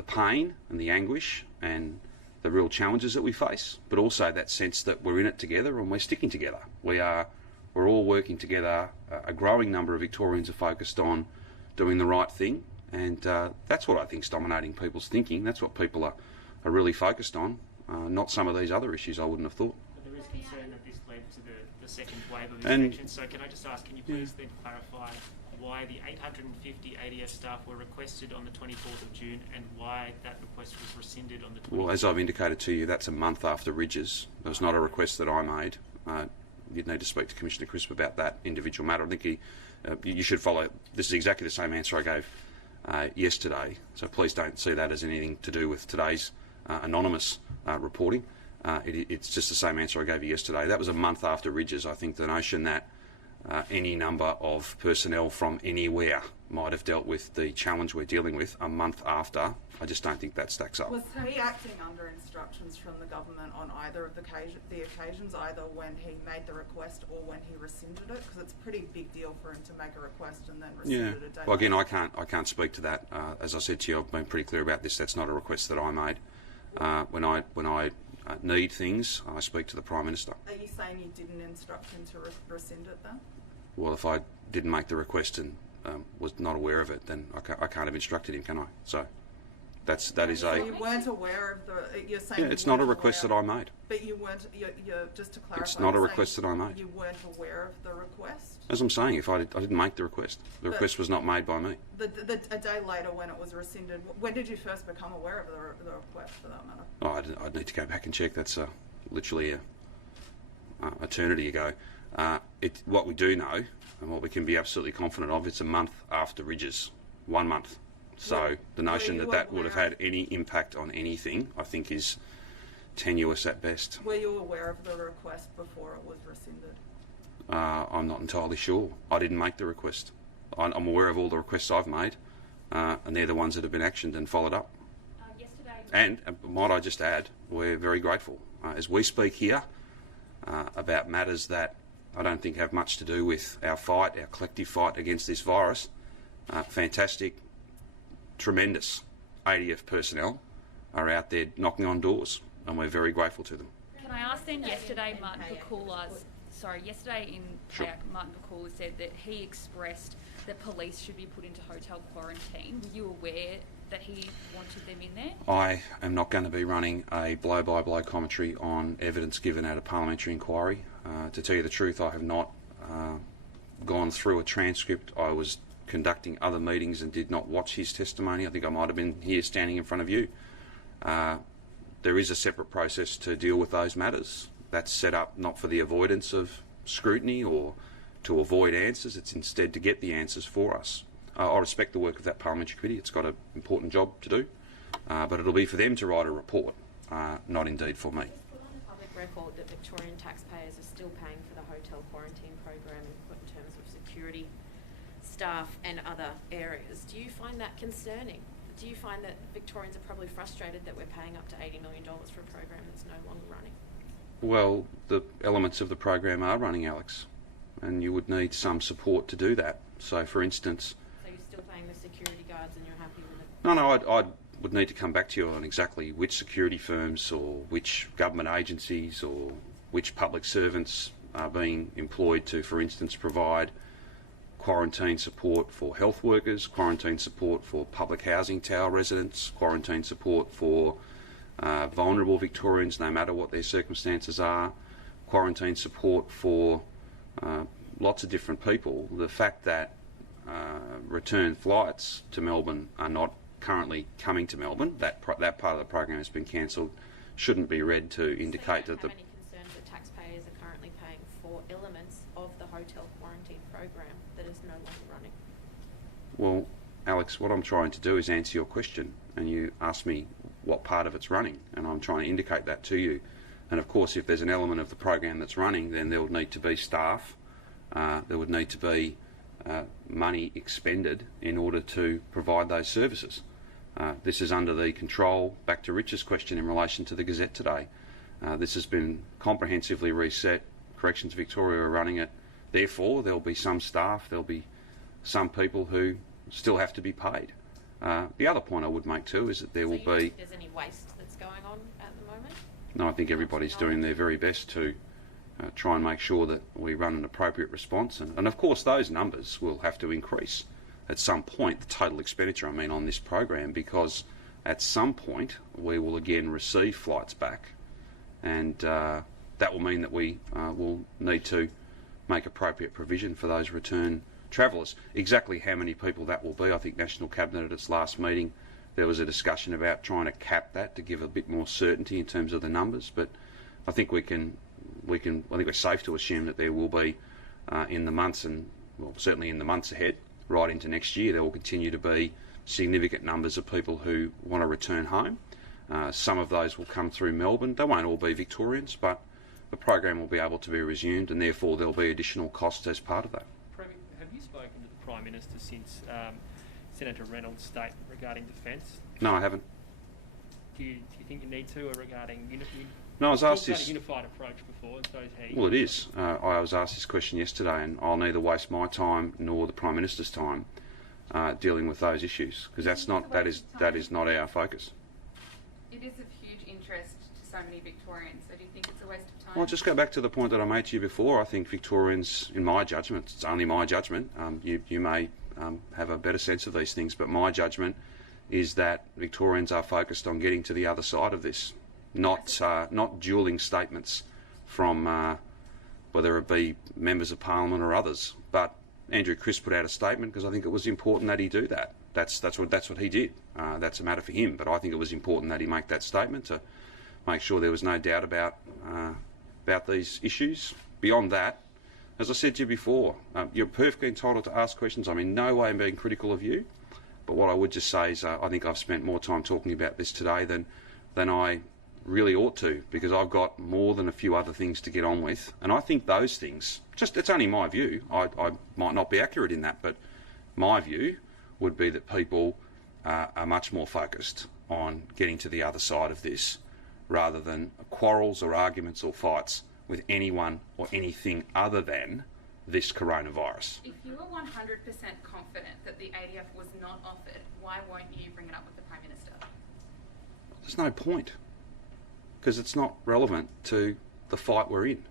pain and the anguish and the real challenges that we face, but also that sense that we're in it together and we're sticking together. We're all working together. A growing number of Victorians are focused on doing the right thing, and that's what I think is dominating people's thinking. That's what people are really focused on. not some of these other issues I wouldn't have thought. But there is concern that this led to the second wave of And- inspections. So can I just ask, can you please then clarify why the 850 ADF staff were requested on the 24th of June and why that request was rescinded on the 24th? Well, as I've indicated to you, that's a month after Ridges. It was not a request that I made. You'd need to speak to Commissioner Crisp about that individual matter. I think you should follow. This is exactly the same answer I gave yesterday, so please don't see that as anything to do with today's anonymous reporting. It's just the same answer I gave you yesterday. That was a month after Ridges. I think the notion that any number of personnel from anywhere might have dealt with the challenge we're dealing with a month after, I just don't think that stacks up. Was he acting under instructions from the government on either of the occasions, either when he made the request or when he rescinded it? Because it's a pretty big deal for him to make a request and then rescind it a day Well, again, later. I can't speak to that. As I said to you, I've been pretty clear about this. That's not a request that I made. When I need things, I speak to the Prime Minister. Are you saying you didn't instruct him to rescind it then? Well, if I didn't make the request and was not aware of it, then I can't have instructed him, can I? So that is So a... you weren't aware of the... You're saying Yeah, it's not a request that I made. But you weren't... You're just to clarify... It's not a you're request saying that I made. You weren't aware of the request? As I'm saying, I didn't make the request. The request was not made by me. A day later when it was rescinded, when did you first become aware of the request for that matter? Oh, I'd need to go back and check. That's literally a eternity ago. What we do know, and what we can be absolutely confident of, it's a month after Ridges. 1 month. So the notion that that would have had any impact on anything, I think, is tenuous at best. Were you aware of the request before it was rescinded? I'm not entirely sure. I didn't make the request. I'm aware of all the requests I've made, and they're the ones that have been actioned and followed up. Yesterday... And might I just add, we're very grateful. As we speak here about matters that I don't think have much to do with our collective fight against this virus, fantastic, tremendous ADF personnel are out there knocking on doors, and we're very grateful to them. Can I ask then, yesterday Martin Pakula's... Sorry, yesterday in Sure. Kayak, Martin Pakula said that he expressed that police should be put into hotel quarantine. Were you aware that he wanted them in there? I am not going to be running a blow-by-blow commentary on evidence given at a parliamentary inquiry. To tell you the truth, I have not gone through a transcript. I was conducting other meetings and did not watch his testimony. I think I might have been here standing in front of you. There is a separate process to deal with those matters. That's set up not for the avoidance of scrutiny or to avoid answers. It's instead to get the answers for us. I respect the work of that parliamentary committee. It's got an important job to do, but it'll be for them to write a report, not indeed for me. Put on the public record that Victorian taxpayers are still paying for the hotel quarantine program in terms of security, staff and other areas. Do you find that concerning? Do you find that Victorians are probably frustrated that we're paying up to $80 million for a program that's no longer running? Well, the elements of the program are running, Alex, and you would need some support to do that. So, for instance... So you're still paying the security guards and you're happy with it? No, I would need to come back to you on exactly which security firms or which government agencies or which public servants are being employed to, for instance, provide quarantine support for health workers, quarantine support for public housing tower residents, quarantine support for vulnerable Victorians, no matter what their circumstances are, quarantine support for lots of different people. The fact that return flights to Melbourne are not currently coming to Melbourne, that part of the program has been cancelled, shouldn't be read to indicate that the... So you don't have any concerns that taxpayers are currently paying for elements of the hotel quarantine program that is no longer running? Well, Alex, what I'm trying to do is answer your question, and you asked me what part of it's running, and I'm trying to indicate that to you. And of course, if there's an element of the program that's running, then there would need to be staff, there would need to be money expended in order to provide those services. This is under the control, back to Rich's question in relation to the Gazette today. This has been comprehensively reset. Corrections Victoria are running it. Therefore, there'll be some staff, there'll be some people who still have to be paid. The other point I would make too is that there will be... So you don't think there's any waste that's going on at the moment? No, I think everybody's doing their very best to try and make sure that we run an appropriate response. And of course, those numbers will have to increase at some point, the total expenditure, on this program, because at some point we will again receive flights back and that will mean that we will need to make appropriate provision for those return travellers. Exactly how many people that will be, I think National Cabinet at its last meeting, there was a discussion about trying to cap that to give a bit more certainty in terms of the numbers, but I think I think we're safe to assume that there will be in the months certainly in the months ahead, right into next year, there will continue to be significant numbers of people who want to return home. Some of those will come through Melbourne. They won't all be Victorians, but the program will be able to be resumed, and therefore there'll be additional costs as part of that. Premier, have you spoken to the Prime Minister since Senator Reynolds' statement regarding defence? No, I haven't. Do you think you need to, or regarding No, I was asked about this. a unified approach before, and so is he. Well, it is. I was asked this question yesterday, and I'll neither waste my time nor the Prime Minister's time dealing with those issues, because that is not our focus. It is of huge interest to so many Victorians, so do you think it's a waste of time? Well, I'll just go back to the point that I made to you before. I think Victorians, in my judgment, it's only my judgment, you may have a better sense of these things, but my judgment is that Victorians are focused on getting to the other side of this, not dueling statements from whether it be members of Parliament or others. But Andrew Chris put out a statement because I think it was important that he do that. That's what he did. That's a matter for him. But I think it was important that he make that statement to make sure there was no doubt about these issues. Beyond that, as I said to you before, you're perfectly entitled to ask questions. I'm in no way being critical of you. But what I would just say is I think I've spent more time talking about this today than I really ought to, because I've got more than a few other things to get on with. And I think those things, it's only my view, I might not be accurate in that, but my view would be that people are much more focused on getting to the other side of this rather than quarrels or arguments or fights with anyone or anything other than this coronavirus. If you are 100% confident that the ADF was not offered, why won't you bring it up with the Prime Minister? There's no point, because it's not relevant to the fight we're in.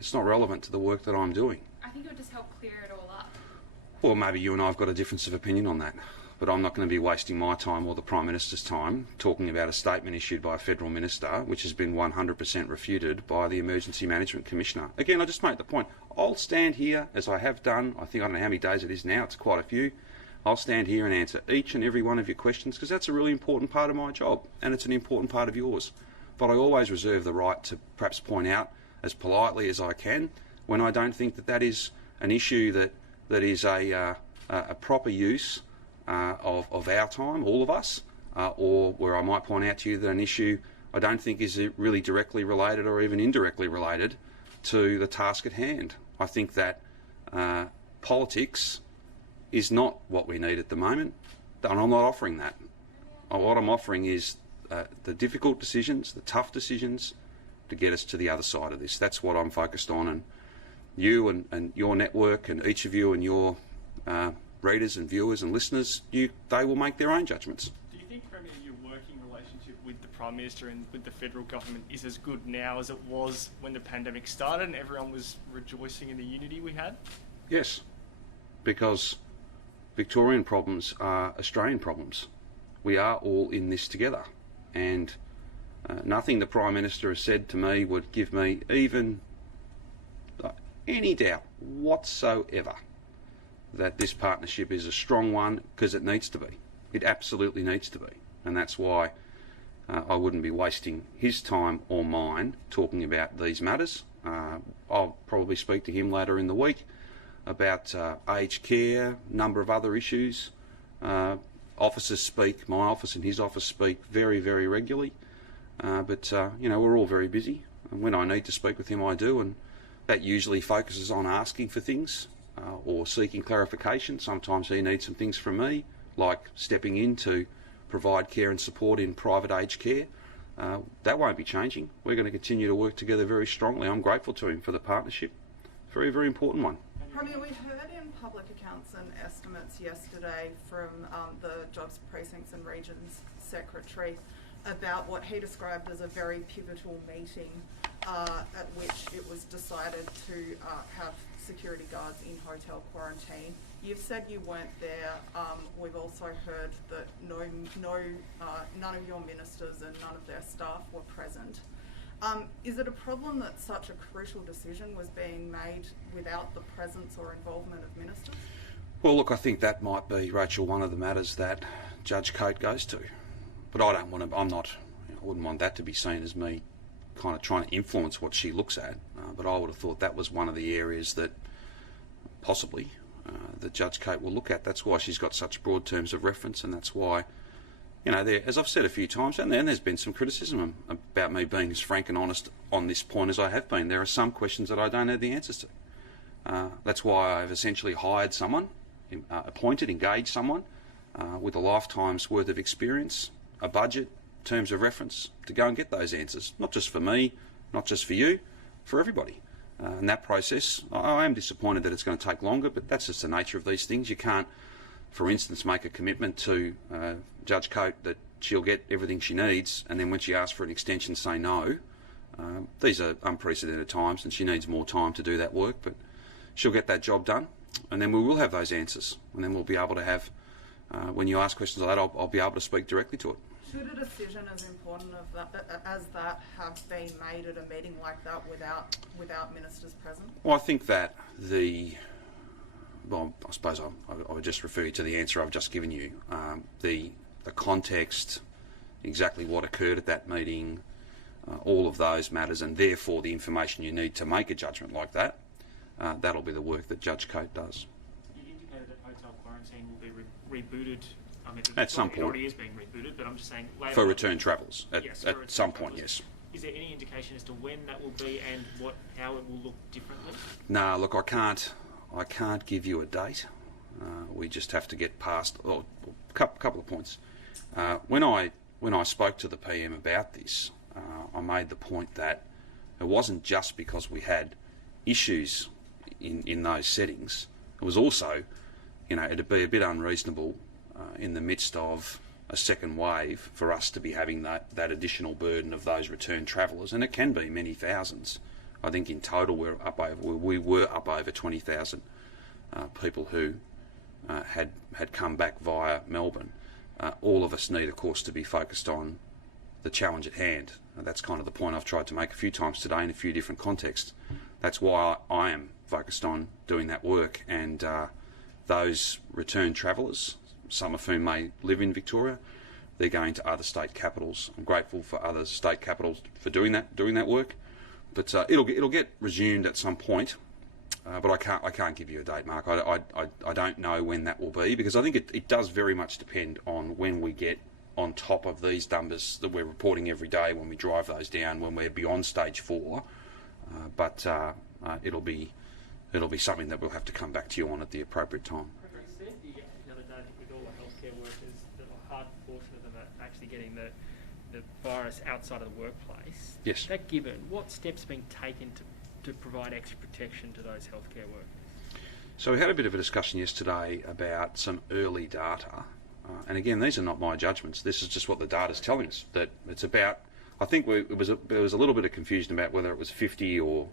It's not relevant to the work that I'm doing. I think it would just help clear it all up. Well, maybe you and I have got a difference of opinion on that, but I'm not going to be wasting my time or the Prime Minister's time talking about a statement issued by a Federal Minister which has been 100% refuted by the Emergency Management Commissioner. Again, I just make the point. I'll stand here, as I have done, I don't know how many days it is now, it's quite a few. I'll stand here and answer each and every one of your questions, because that's a really important part of my job, and it's an important part of yours. But I always reserve the right to perhaps point out as politely as I can when I don't think that is an issue that is a proper use of our time, all of us, or where I might point out to you that an issue I don't think is really directly related or even indirectly related to the task at hand. I think that politics is not what we need at the moment, and I'm not offering that. What I'm offering is the difficult decisions, the tough decisions to get us to the other side of this. That's what I'm focused on, and you and your network and each of you and your readers and viewers and listeners, they will make their own judgments. Do you think, Premier, your working relationship with the Prime Minister and with the federal government is as good now as it was when the pandemic started and everyone was rejoicing in the unity we had? Yes, because Victorian problems are Australian problems. We are all in this together, and nothing the Prime Minister has said to me would give me even any doubt whatsoever that this partnership is a strong one, because it needs to be. It absolutely needs to be, and that's why I wouldn't be wasting his time or mine talking about these matters. I'll probably speak to him later in the week about aged care, number of other issues. Officers speak, my office and his office speak very, very regularly, but we're all very busy, and when I need to speak with him I do, and that usually focuses on asking for things or seeking clarification. Sometimes he needs some things from me, like stepping in to provide care and support in private aged care. That won't be changing. We're going to continue to work together very strongly. I'm grateful to him for the partnership. Very, very important one. Premier, we heard in public accounts and estimates yesterday from the Jobs Precincts and Regions Secretary about what he described as a very pivotal meeting at which it was decided to have security guards in hotel quarantine. You've said you weren't there. We've also heard that none of your ministers and none of their staff were present. Is it a problem that such a crucial decision was being made without the presence or involvement of ministers? Well, look, I think that might be, Rachel, one of the matters that Judge Coate goes to. But I don't want to, I wouldn't want that to be seen as me kind of trying to influence what she looks at. But I would have thought that was one of the areas that possibly that Judge Coate will look at. That's why she's got such broad terms of reference, and that's why, as I've said a few times, and there's been some criticism about me being as frank and honest on this point as I have been. There are some questions that I don't have the answers to. That's why I've essentially hired someone, engaged someone with a lifetime's worth of experience, a budget, terms of reference to go and get those answers. Not just for me, not just for you, for everybody. And that process, I am disappointed that it's going to take longer, but that's just the nature of these things. You can't, for instance, make a commitment to Judge Coate that she'll get everything she needs, and then when she asks for an extension, say no. These are unprecedented times, and she needs more time to do that work, but she'll get that job done, and then we will have those answers, and then we'll be able to have, when you ask questions like that, I'll be able to speak directly to it. Should a decision as important as that have been made at a meeting like that without ministers present? Well, I think that I suppose I would just refer you to the answer I've just given you. The context, exactly what occurred at that meeting, all of those matters, and therefore the information you need to make a judgment like that, that'll be the work that Judge Coate does. You indicated that hotel quarantine will be rebooted. I mean, at some point. It already is being rebooted, but I'm just saying... For return travellers, at some point, yes. Is there any indication as to when that will be and how it will look differently? No, look, I can't give you a date. We just have to get past a couple of points. When I spoke to the PM about this, I made the point that it wasn't just because we had issues in those settings. It was also, it'd be a bit unreasonable in the midst of a second wave for us to be having that additional burden of those return travellers, and it can be many thousands. I think in total we were up over 20,000 people who had come back via Melbourne. All of us need, of course, to be focused on the challenge at hand. That's kind of the point I've tried to make a few times today in a few different contexts. That's why I am focused on doing that work, and those return travellers, some of whom may live in Victoria, they're going to other state capitals. I'm grateful for other state capitals for doing that work, but it'll get resumed at some point. But I can't give you a date, Mark. I don't know when that will be, because I think it does very much depend on when we get on top of these numbers that we're reporting every day, when we drive those down, when we're beyond stage 4. But it'll be something that we'll have to come back to you on at the appropriate time. The other day, I think with all the healthcare workers, that a hard proportion of them are actually getting the virus outside of the workplace. Yes. That given, what steps are being taken to provide extra protection to those healthcare workers? So we had a bit of a discussion yesterday about some early data, and again, these are not my judgments. This is just what the data is telling us. That it's about. I think there was a little bit of confusion about whether it was 50 or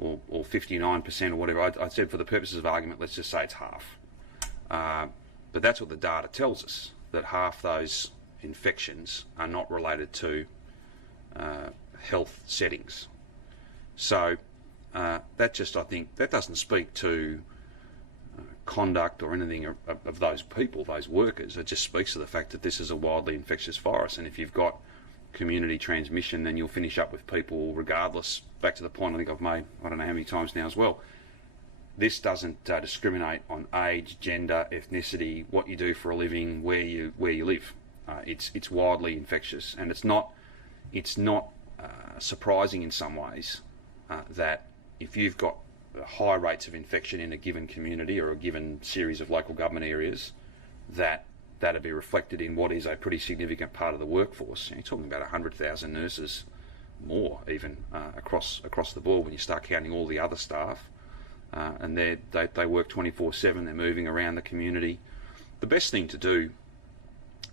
59% or whatever. I said for the purposes of argument, let's just say it's half. But that's what the data tells us, that half those infections are not related to health settings. So that just, I think, that doesn't speak to conduct or anything of those people, those workers. It just speaks to the fact that this is a wildly infectious virus, and if you've got community transmission, then you'll finish up with people regardless. Back to the point I think I've made, I don't know how many times now as well. This doesn't discriminate on age, gender, ethnicity, what you do for a living, where you live. It's wildly infectious, and it's not surprising in some ways that if you've got high rates of infection in a given community or a given series of local government areas, that'd be reflected in what is a pretty significant part of the workforce. You're talking about 100,000 nurses, more even, across the board when you start counting all the other staff. And they work 24/7. They're moving around the community. The best thing to do,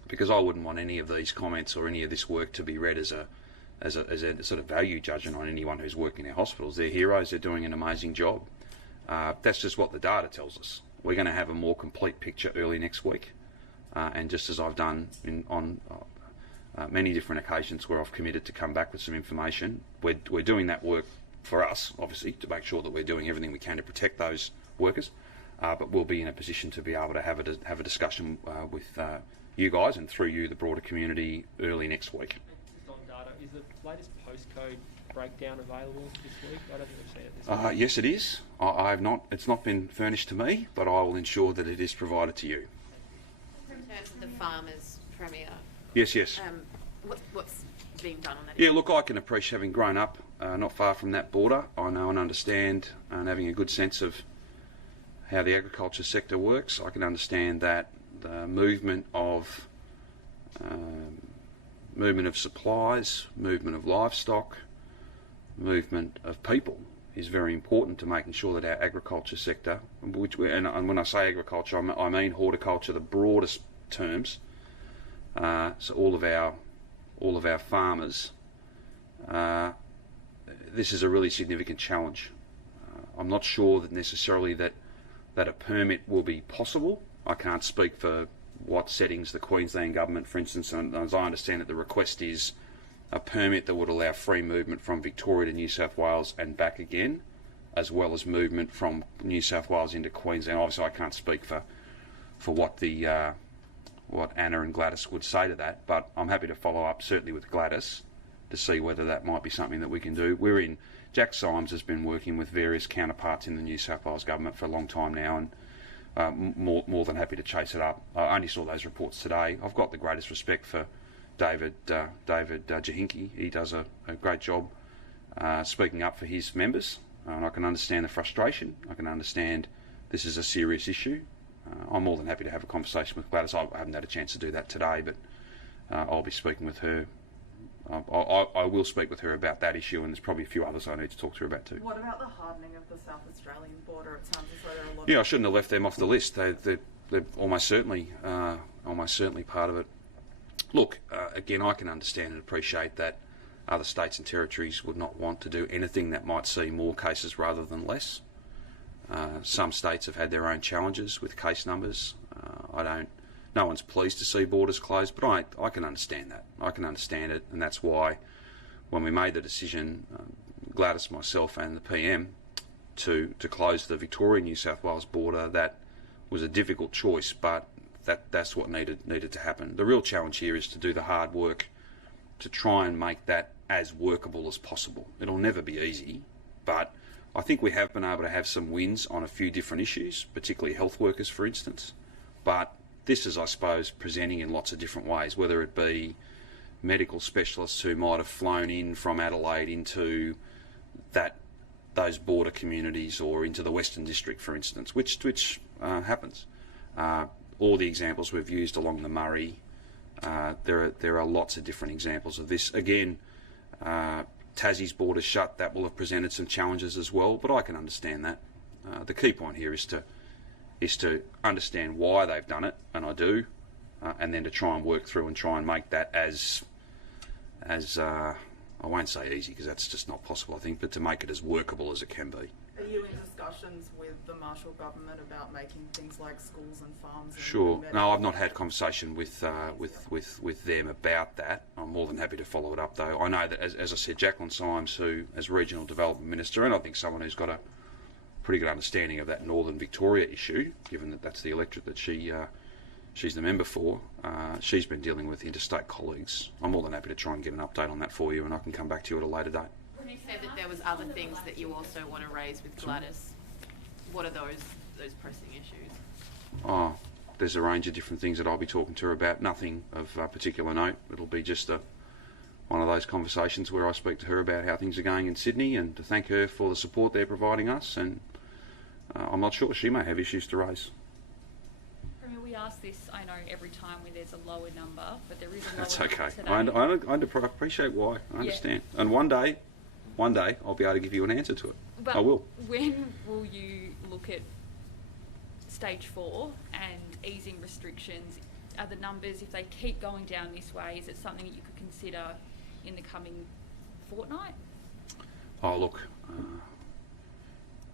because I wouldn't want any of these comments or any of this work to be read as a sort of value judgment on anyone who's working in our hospitals. They're heroes. They're doing an amazing job. That's just what the data tells us. We're going to have a more complete picture early next week, and just as I've done many different occasions where I've committed to come back with some information. We're doing that work for us, obviously, to make sure that we're doing everything we can to protect those workers, but we'll be in a position to be able to have a discussion with you guys and through you, the broader community, early next week. Just on data, is the latest postcode breakdown available this week? I don't think we've seen it this week. Yes, it is. I have not. It's not been furnished to me, but I will ensure that it is provided to you. In terms of the farmers, Premier, Yes. what's being done on that? Yeah, look, I can appreciate, having grown up not far from that border, I know and understand, and having a good sense of how the agriculture sector works. I can understand that the movement of supplies, movement of livestock, movement of people is very important to making sure that our agriculture sector, and when I say agriculture, I mean horticulture, the broadest terms. So all of our farmers. This is a really significant challenge. I'm not sure that necessarily that a permit will be possible. I can't speak for what settings the Queensland government, for instance, and as I understand it, the request is a permit that would allow free movement from Victoria to New South Wales and back again, as well as movement from New South Wales into Queensland. Obviously, I can't speak for what what Anna and Gladys would say to that, but I'm happy to follow up, certainly with Gladys, to see whether that might be something that we can do. Jack Symes has been working with various counterparts in the New South Wales government for a long time now, and more than happy to chase it up. I only saw those reports today. I've got the greatest respect for David Jahinki. He does a great job speaking up for his members, and I can understand the frustration. I can understand this is a serious issue. I'm more than happy to have a conversation with Gladys. I haven't had a chance to do that today, but I'll be speaking with her. I will speak with her about that issue, and there's probably a few others I need to talk to her about too. What about the hardening of the South Australian border? It sounds as though there are a lot. Yeah, I shouldn't have left them off the list. They're almost certainly part of it. Look, again, I can understand and appreciate that other states and territories would not want to do anything that might see more cases rather than less. Some states have had their own challenges with case numbers. No one's pleased to see borders closed, but I can understand that. I can understand it, and that's why when we made the decision, Gladys, myself and the PM, to close the Victoria-New South Wales border, that was a difficult choice, but that's what needed to happen. The real challenge here is to do the hard work to try and make that as workable as possible. It'll never be easy, but I think we have been able to have some wins on a few different issues, particularly health workers, for instance. But this is, I suppose, presenting in lots of different ways, whether it be medical specialists who might have flown in from Adelaide into those border communities or into the Western District, for instance, which happens. All the examples we've used along the Murray, there are lots of different examples of this. Again, Tassie's border shut, that will have presented some challenges as well, but I can understand that. The key point here is to understand why they've done it, and I do, and then to try and work through and try and make that as I won't say easy because that's just not possible, I think, but to make it as workable as it can be. Are you in discussions with the Marshall government about making things like schools and farms? Sure. No, I've not had conversation with them about that. I'm more than happy to follow it up, though. I know that, as I said, Jacqueline Symes, who, as Regional Development Minister, and I think someone who's got a pretty good understanding of that Northern Victoria issue, given that that's the electorate that she's the member for, she's been dealing with interstate colleagues. I'm more than happy to try and get an update on that for you, and I can come back to you at a later date. You said that there was other things that you also want to raise with Gladys. What are those pressing issues? Oh, there's a range of different things that I'll be talking to her about. Nothing of particular note. It'll be just one of those conversations where I speak to her about how things are going in Sydney and to thank her for the support they're providing us. And I'm not sure, she may have issues to raise. Premier, we ask this, I know, every time when there's a lower number, but there is a lower That's number okay. today. I appreciate why. I understand. And one day I'll be able to give you an answer to it. But I will. When will you look at stage 4 and easing restrictions? Are the numbers, if they keep going down this way, is it something that you could consider in the coming fortnight? Oh, look,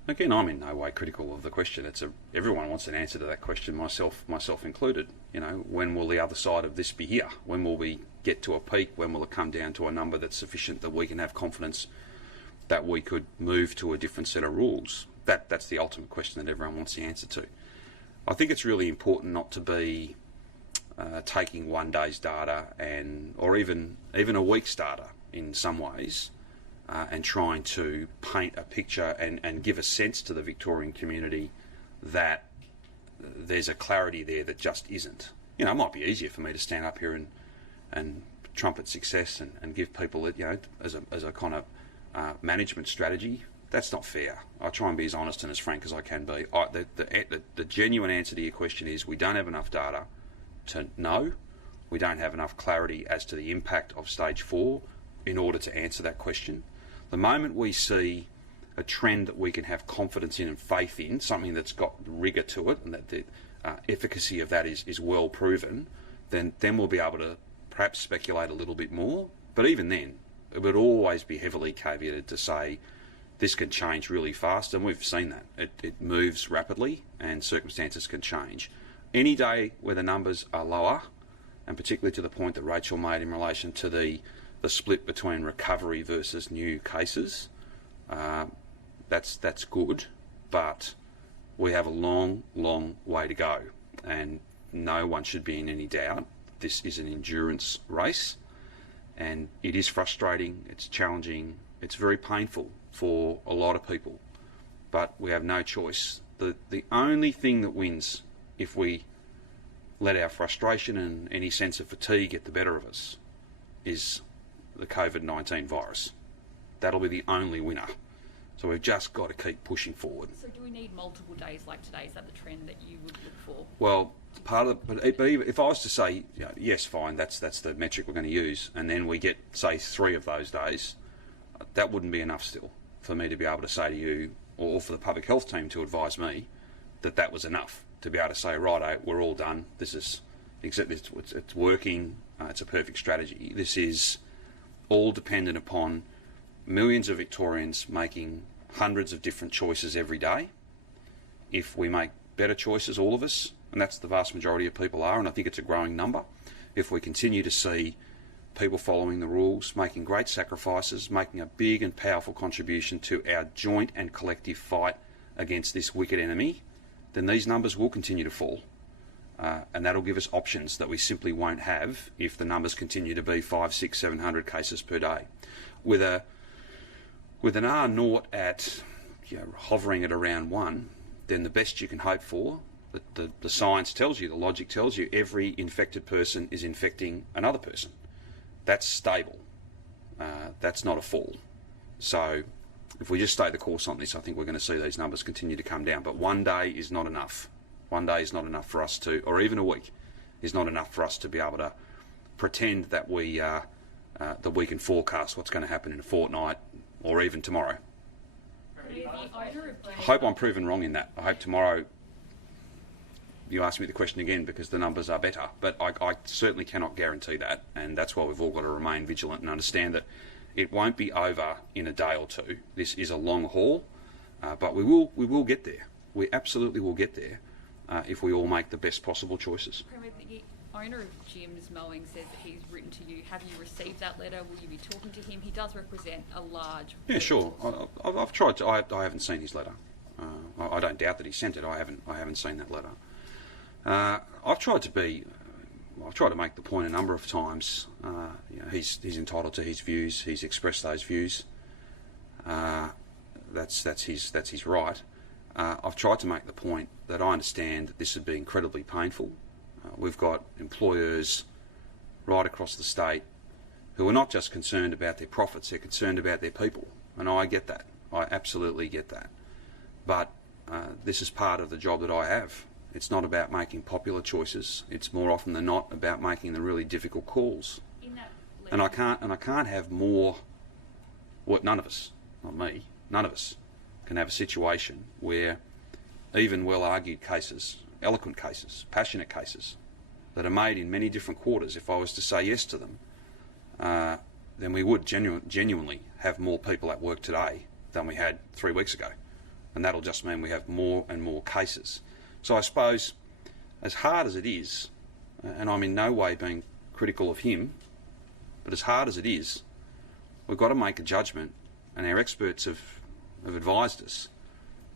again, I'm in no way critical of the question. Everyone wants an answer to that question, myself included. You know, when will the other side of this be here? When will we get to a peak? When will it come down to a number that's sufficient that we can have confidence that we could move to a different set of rules? That's the ultimate question that everyone wants the answer to. I think it's really important not to be taking one day's data or even a week's data in some ways, and trying to paint a picture and give a sense to the Victorian community that there's a clarity there that just isn't. You know, it might be easier for me to stand up here and trumpet success and give people it, you know, as a kind of management strategy. That's not fair. I try and be as honest and as frank as I can be. The genuine answer to your question is we don't have enough data to know. We don't have enough clarity as to the impact of stage 4 in order to answer that question. The moment we see a trend that we can have confidence in and faith in, something that's got rigour to it and that the efficacy of that is well proven, then we'll be able to perhaps speculate a little bit more. But even then, it would always be heavily caveated to say this can change really fast, and we've seen that. It moves rapidly and circumstances can change. Any day where the numbers are lower, and particularly to the point that Rachel made in relation to the split between recovery versus new cases, that's good, but we have a long way to go, and no one should be in any doubt. This is an endurance race, and it is frustrating, it's challenging, it's very painful for a lot of people, but we have no choice. The only thing that wins if we let our frustration and any sense of fatigue get the better of us is the COVID-19 virus. That'll be the only winner. So we've just got to keep pushing forward. So do we need multiple days like today? Is that the trend that you would look for? Well, part of but if I was to say, you know, yes, fine, that's the metric we're going to use, and then we get, say, 3 of those days, that wouldn't be enough still for me to be able to say to you, or for the public health team to advise me that was enough to be able to say, righto, we're all done. It's working. It's a perfect strategy. This is all dependent upon millions of Victorians making hundreds of different choices every day. If we make better choices, all of us, and that's the vast majority of people are, and I think it's a growing number, if we continue to see people following the rules, making great sacrifices, making a big and powerful contribution to our joint and collective fight against this wicked enemy, then these numbers will continue to fall. And that'll give us options that we simply won't have if the numbers continue to be 500, 600, 700 cases per day. With an R0 at, you know, hovering at around 1, then the best you can hope for, the science tells you, the logic tells you, every infected person is infecting another person. That's stable. That's not a fall. So if we just stay the course on this, I think we're going to see these numbers continue to come down. But one day is not enough. One day is not enough for us to, or even a week is not enough for us to be able to pretend that we can forecast what's going to happen in a fortnight or even tomorrow. I hope I'm proven wrong in that. I hope tomorrow you ask me the question again because the numbers are better, but I certainly cannot guarantee that, and that's why we've all got to remain vigilant and understand that it won't be over in a day or two. This is a long haul, but we will get there. We absolutely will get there if we all make the best possible choices. Premier, the owner of Jim's Mowing says that he's written to you. Have you received that letter? Will you be talking to him? He does represent a large... Yeah, sure. I've tried to. I haven't seen his letter. I don't doubt that he sent it. I haven't seen that letter. I've tried to make the point a number of times. You know, he's entitled to his views. He's expressed those views. That's his right. I've tried to make the point that I understand that this would be incredibly painful. We've got employers right across the state who are not just concerned about their profits, they're concerned about their people. And I get that. I absolutely get that. But this is part of the job that I have. It's not about making popular choices. It's more often than not about making the really difficult calls. And I can't have more. None of us, not me, none of us can have a situation where even well-argued cases, eloquent cases, passionate cases that are made in many different quarters, if I was to say yes to them, then we would genuinely have more people at work today than we had 3 weeks ago. and that'll just mean we have more and more cases. So I suppose, as hard as it is, and I'm in no way being critical of him, but as hard as it is, we've got to make a judgment, and our experts have advised us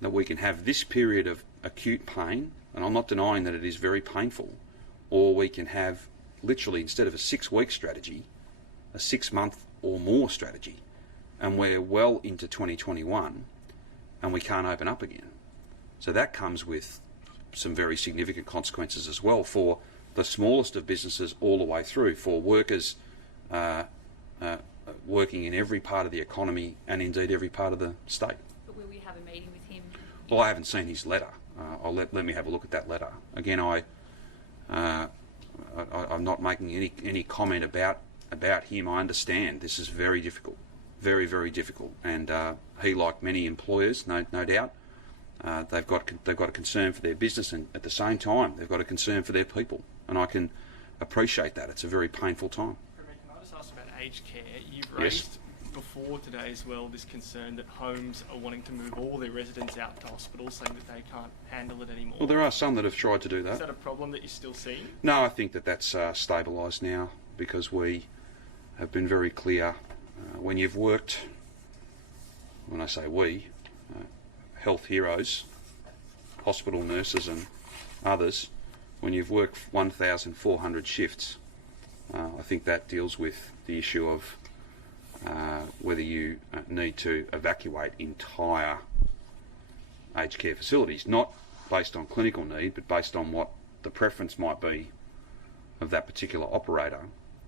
that we can have this period of acute pain, and I'm not denying that it is very painful, or we can have literally, instead of a 6-week strategy, a 6-month or more strategy, and we're well into 2021 and we can't open up again. So that comes with some very significant consequences as well for the smallest of businesses all the way through, for workers working in every part of the economy and indeed every part of the state. But will we have a meeting with him? Well, I haven't seen his letter. Let me have a look at that letter. Again, I'm not making any comment about him. I understand this is very difficult, very, very difficult, and he, like many employers, no doubt, they've got a concern for their business, and at the same time they've got a concern for their people, and I can appreciate that. It's a very painful time. Can I just ask about aged care? You've Yes. raised before today as well this concern that homes are wanting to move all their residents out to hospitals, saying that they can't handle it anymore. Well, there are some that have tried to do Is that. that a problem that you're still seeing? No, I think that's stabilised now, because we have been very clear. When you've worked, when I say we, health heroes, hospital nurses and others, when you've worked 1,400 shifts, I think that deals with the issue of whether you need to evacuate entire aged care facilities, not based on clinical need, but based on what the preference might be of that particular operator.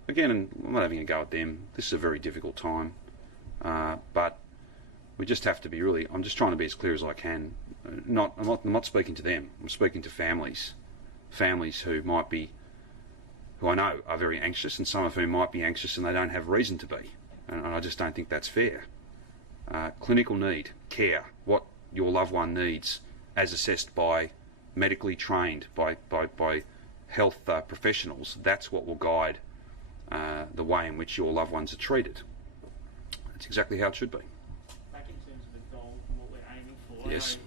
Again, and I'm not having a go at them, this is a very difficult time, but we just have to be really, I'm just trying to be as clear as I can. I'm not speaking to them, I'm speaking to families who might be, who I know are very anxious, and some of whom might be anxious and they don't have reason to be. And I just don't think that's fair. Clinical need, care, what your loved one needs as assessed by medically trained, by health professionals, that's what will guide the way in which your loved ones are treated. That's exactly how it should be. Back in terms of the goal and what we're aiming for, Yes. I know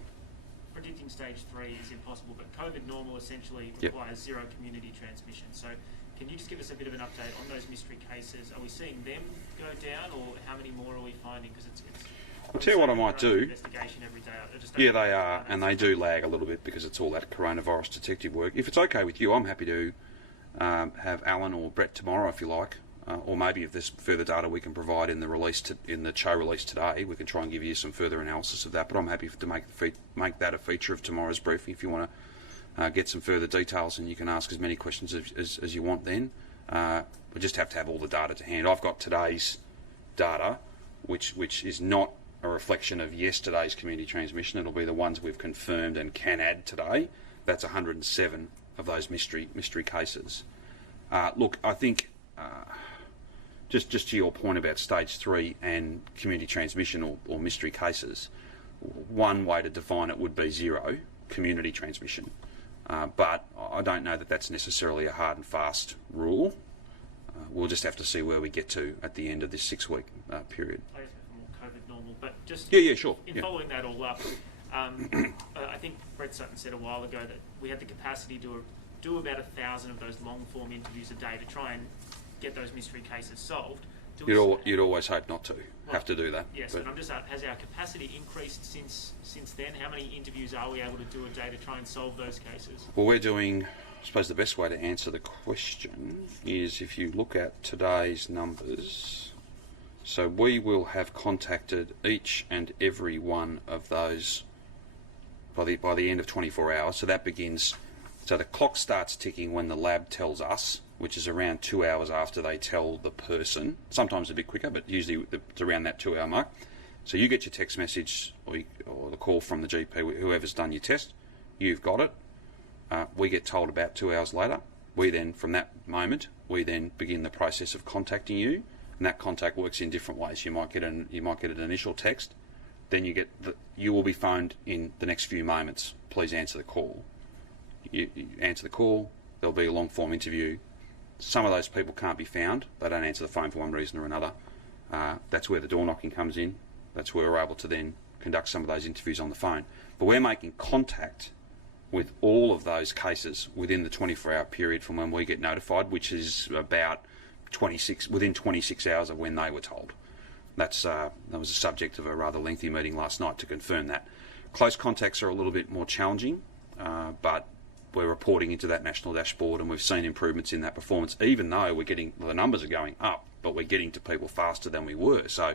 predicting stage 3 is impossible, but COVID normal essentially Yep. requires zero community transmission. So can you just give us a bit of an update on those mystery cases? Are we seeing them go down, or how many more are we finding? Because it's I'll tell you what I might do. Investigation every day. I just Yeah, don't they know. are, and they do lag a little bit because it's all that coronavirus detective work. If it's okay with you, I'm happy to have Alan or Brett tomorrow, if you like, or maybe if there's further data we can provide in the show release today, we can try and give you some further analysis of that. But I'm happy to make that a feature of tomorrow's briefing if you want to get some further details, and you can ask as many questions as you want then. We just have to have all the data to hand. I've got today's data, which is not a reflection of yesterday's community transmission. It'll be the ones we've confirmed and can add today. That's 107 of those mystery cases. Look, I think just to your point about stage 3 and community transmission or mystery cases, one way to define it would be zero community transmission. But I don't know that that's necessarily a hard and fast rule. We'll just have to see where we get to at the end of this 6-week period. I guess more COVID normal, but just Yeah, sure. in Yeah. following that all up, I think Brett Sutton said a while ago that we had the capacity to do about 1,000 of those long form interviews a day to try and get those mystery cases solved. You'd always hope not to have to do that. Yes, but but I'm just has our capacity increased since then? How many interviews are we able to do a day to try and solve those cases? well, we're doing, I suppose the best way to answer the question is if you look at today's numbers. So we will have contacted each and every one of those by the end of 24 hours. So that begins, so the clock starts ticking when the lab tells us, which is around 2 hours after they tell the person. Sometimes a bit quicker, but usually it's around that 2 hour mark. So you get your text message or the call from the GP, whoever's done your test, you've got it. We get told about 2 hours later. We then, from that moment, we then begin the process of contacting you, and that contact works in different ways. You might get an initial text, then you will be phoned in the next few moments. Please answer the call. You answer the call. There'll be a long form interview. Some of those people can't be found. They don't answer the phone for one reason or another. That's where the door knocking comes in. That's where we're able to then conduct some of those interviews on the phone. But we're making contact with all of those cases within the 24-hour period from when we get notified, which is about within 26 hours of when they were told. That was the subject of a rather lengthy meeting last night to confirm that. Close contacts are a little bit more challenging, but we're reporting into that national dashboard, and we've seen improvements in that performance, even though the numbers are going up, but we're getting to people faster than we were. So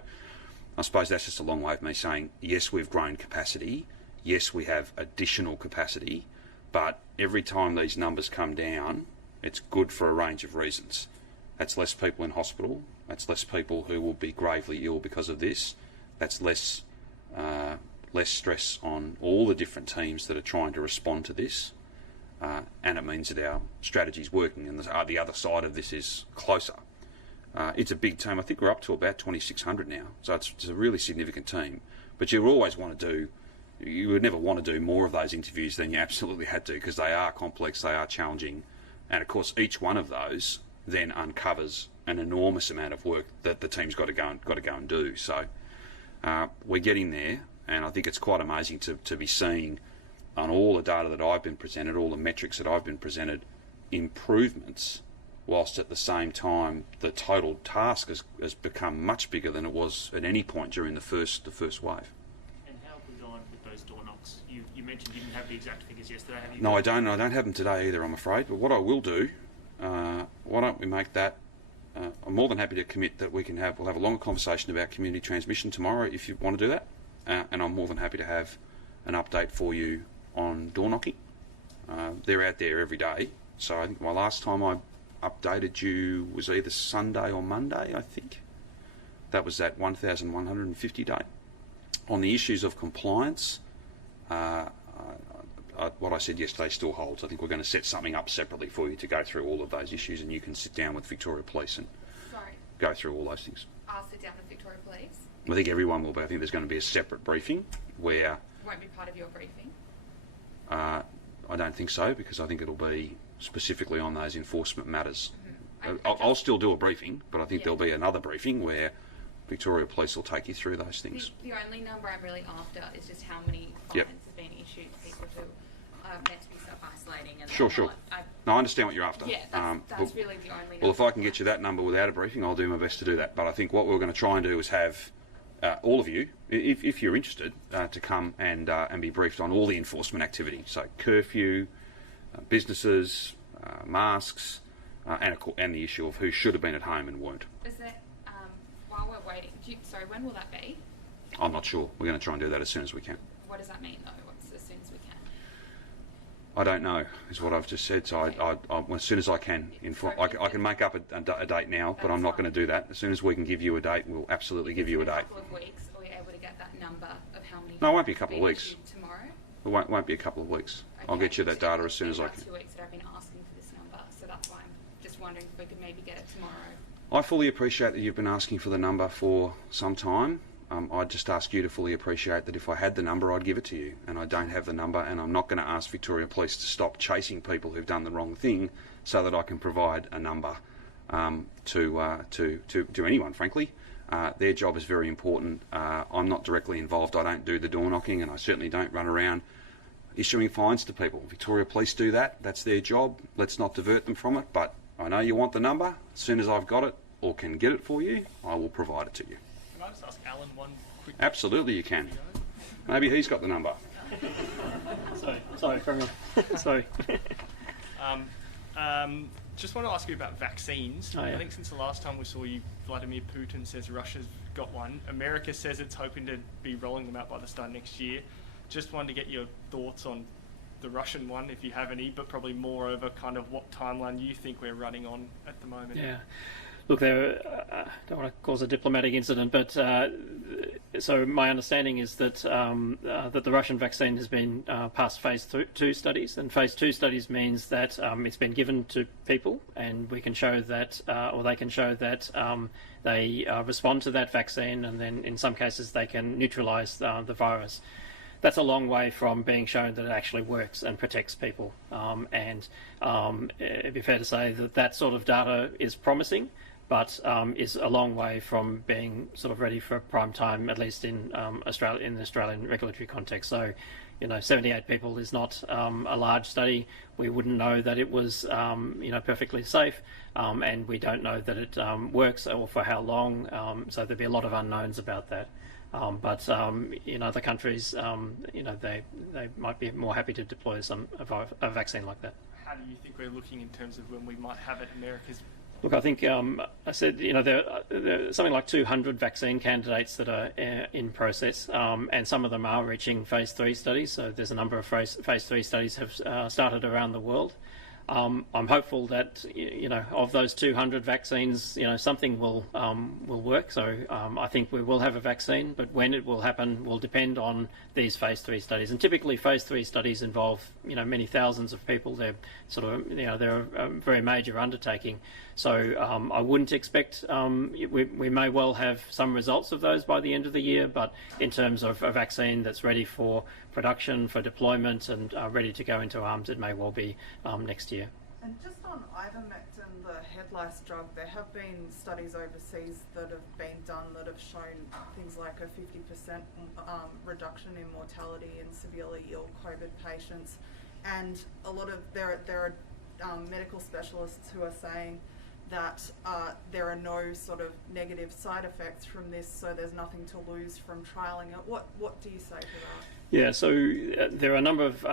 I suppose that's just a long way of me saying, yes, we've grown capacity. Yes, we have additional capacity, but every time these numbers come down, it's good for a range of reasons. That's less people in hospital. That's less people who will be gravely ill because of this. That's less stress on all the different teams that are trying to respond to this. And it means that our strategy's working, and the other side of this is closer. It's a big team. I think we're up to about 2,600 now, so it's a really significant team. But you would never want to do more of those interviews than you absolutely had to, because they are complex, they are challenging, and of course each one of those then uncovers an enormous amount of work that the team's got to go and do. So we're getting there, and I think it's quite amazing to be seeing on all the data that I've been presented, all the metrics that I've been presented, improvements, whilst at the same time the total task has become much bigger than it was at any point during the first wave. And how have we gone with those door knocks? You mentioned you didn't have the exact figures yesterday. Have you? No, I don't. I don't have them today either, I'm afraid. But what I will do, why don't we make that? I'm more than happy to commit that we'll have a longer conversation about community transmission tomorrow if you want to do that, and I'm more than happy to have an update for you on door knocking. They're out there every day, so I think my last time I updated you was either Sunday or Monday, I think. That was that 1,150 day. On the issues of compliance, what I said yesterday still holds. I think we're going to set something up separately for you to go through all of those issues, and you can sit down with Victoria Police and go through all those things. I'll sit down with Victoria Police. I think everyone will, but I think there's going to be a separate briefing where... Won't be part of your briefing? I don't think so, because I think it'll be specifically on those enforcement matters. I'll still do a briefing, but I think there'll be another briefing where Victoria Police will take you through those things. The only number I'm really after is just how many fines have been issued to people who are meant to be self-isolating. And Sure. No, I understand what you're after. Yeah, that's really the only number. Well, if I can get you that number without a briefing, I'll do my best to do that. But I think what we're going to try and do is have all of you, if you're interested, to come and be briefed on all the enforcement activity. So curfew, businesses, masks, and the issue of who should have been at home and weren't. Is that, while we're waiting, when will that be? I'm not sure. We're going to try and do that as soon as we can. What does that mean, though? What's as soon as we can? I don't know, is what I've just said. So Okay. I as soon as I can, I can make up a date now, but I'm not going to do that. As soon as we can give you a date, we'll absolutely give you a In a date. couple of weeks, are we able to get that number of how many? No, it won't be a fines couple of have been weeks. issued tomorrow? It won't be a couple of weeks. I'll Okay. get you that data as soon as I It's can. been about 2 weeks that I've been asking for this number, so that's why I'm just wondering if we could maybe get it tomorrow. I fully appreciate that you've been asking for the number for some time. I'd just ask you to fully appreciate that if I had the number, I'd give it to you. And I don't have the number, and I'm not going to ask Victoria Police to stop chasing people who've done the wrong thing so that I can provide a number to anyone, frankly. Their job is very important. I'm not directly involved. I don't do the door knocking, and I certainly don't run around issuing fines to people. Victoria Police do that. That's their job. Let's not divert them from it. But I know you want the number. As soon as I've got it or can get it for you, I will provide it to you. Can I just ask Alan one quick? Absolutely, you can. Maybe he's got the number. Sorry, carry on. Sorry. Just want to ask you about vaccines. Oh, yeah. I think since the last time we saw you, Vladimir Putin says Russia's got one. America says it's hoping to be rolling them out by the start of next year. Just wanted to get your thoughts on the Russian one, if you have any, but probably more over kind of what timeline you think we're running on at the moment. Yeah. Look, I don't want to cause a diplomatic incident, but so my understanding is that that the Russian vaccine has been past phase 2 studies, and phase 2 studies means that it's been given to people, and we can show that, or they can show that they respond to that vaccine, and then in some cases they can neutralise the virus. That's a long way from being shown that it actually works and protects people, and it'd be fair to say that that sort of data is promising. but is a long way from being sort of ready for prime time, at least in Australia, in the Australian regulatory context. So, 78 people is not a large study. We wouldn't know that it was, perfectly safe, and we don't know that it works or for how long. So there'd be a lot of unknowns about that. But in other countries, they might be more happy to deploy a vaccine like that. How do you think we're looking in terms of when we might have it? America's. Look, I think I said there are something like 200 vaccine candidates that are in process, and some of them are reaching phase 3 studies. So there's a number of phase 3 studies have started around the world. I'm hopeful that of those 200 vaccines, something will work. So I think we will have a vaccine, but when it will happen will depend on these phase 3 studies. And typically, phase 3 studies involve many thousands of people. They're sort of they're a very major undertaking. So I wouldn't expect we may well have some results of those by the end of the year. But in terms of a vaccine that's ready for production, for deployment, and ready to go into arms, it may well be next year. And just on ivermectin, the head lice drug, there have been studies overseas that have been done that have shown things like a 50% reduction in mortality in severely ill COVID patients, and a lot of there are medical specialists who are saying that there are no sort of negative side effects from this, so there's nothing to lose from trialling it. What do you say to that? Yeah, so there are a number of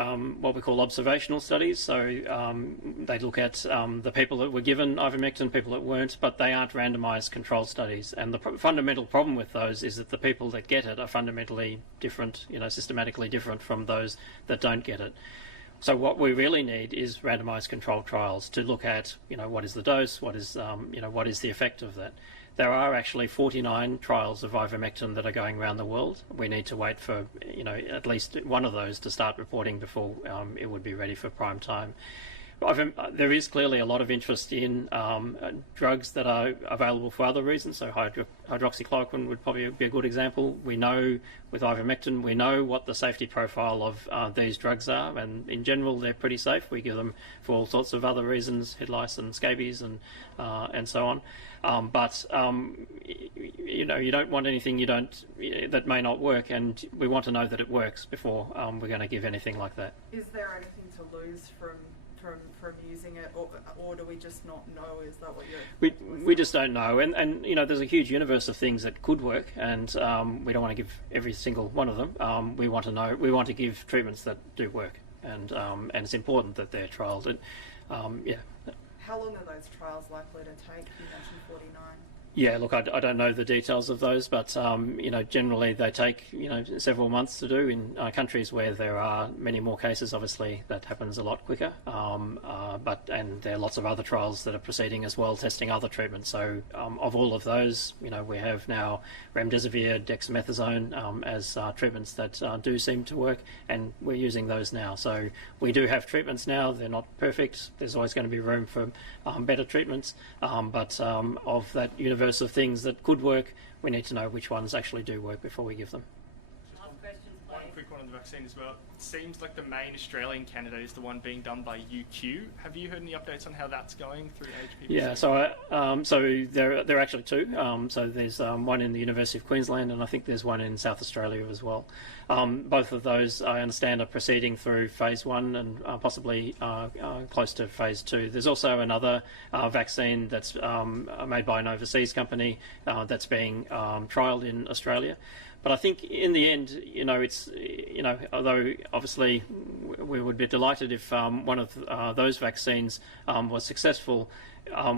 what we call observational studies. So they look at the people that were given ivermectin, people that weren't, but they aren't randomised control studies. And the fundamental problem with those is that the people that get it are fundamentally different, systematically different from those that don't get it. So what we really need is randomised controlled trials to look at, what is the dose, what is the effect of that. There are actually 49 trials of ivermectin that are going around the world. We need to wait for, at least one of those to start reporting before it would be ready for prime time. There is clearly a lot of interest in drugs that are available for other reasons. So hydroxychloroquine would probably be a good example. We know with ivermectin, we know what the safety profile of these drugs are, and in general they're pretty safe. We give them for all sorts of other reasons, head lice and scabies and so on. But you don't want anything that may not work, and we want to know that it works before we're going to give anything like that. Is there anything to lose from using it, or do we just not know? Is that what you're... We just don't know, and there's a huge universe of things that could work, and we don't want to give every single one of them. We want to give treatments that do work, and it's important that they're trialled. And how long are those trials likely to take? You mentioned 49. Yeah, look, I don't know the details of those, but generally they take several months to do. In countries where there are many more cases, obviously that happens a lot quicker. And there are lots of other trials that are proceeding as well, testing other treatments. So of all of those, we have now remdesivir, dexamethasone as treatments that do seem to work, and we're using those now. So we do have treatments now. They're not perfect. There's always going to be room for better treatments, but of that universe of things that could work, we need to know which ones actually do work before we give them. One quick one on the vaccine as well. It seems like the main Australian candidate is the one being done by UQ. Have you heard any updates on how that's going through HPV? Yeah, so there are actually two. So there's one in the University of Queensland, and I think there's one in South Australia as well. Both of those, I understand, are proceeding through phase 1 and possibly close to phase 2. There's also another vaccine that's made by an overseas company that's being trialled in Australia. But I think in the end, it's, although obviously we would be delighted if one of those vaccines was successful,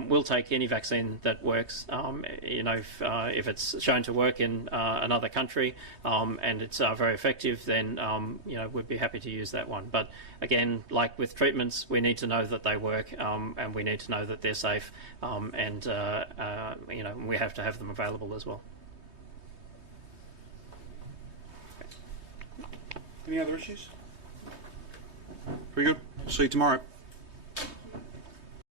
we'll take any vaccine that works. If it's shown to work in another country and it's very effective, then we'd be happy to use that one. But again, like with treatments, we need to know that they work, and we need to know that they're safe, and we have to have them available as well. Any other issues? Very good. See you tomorrow.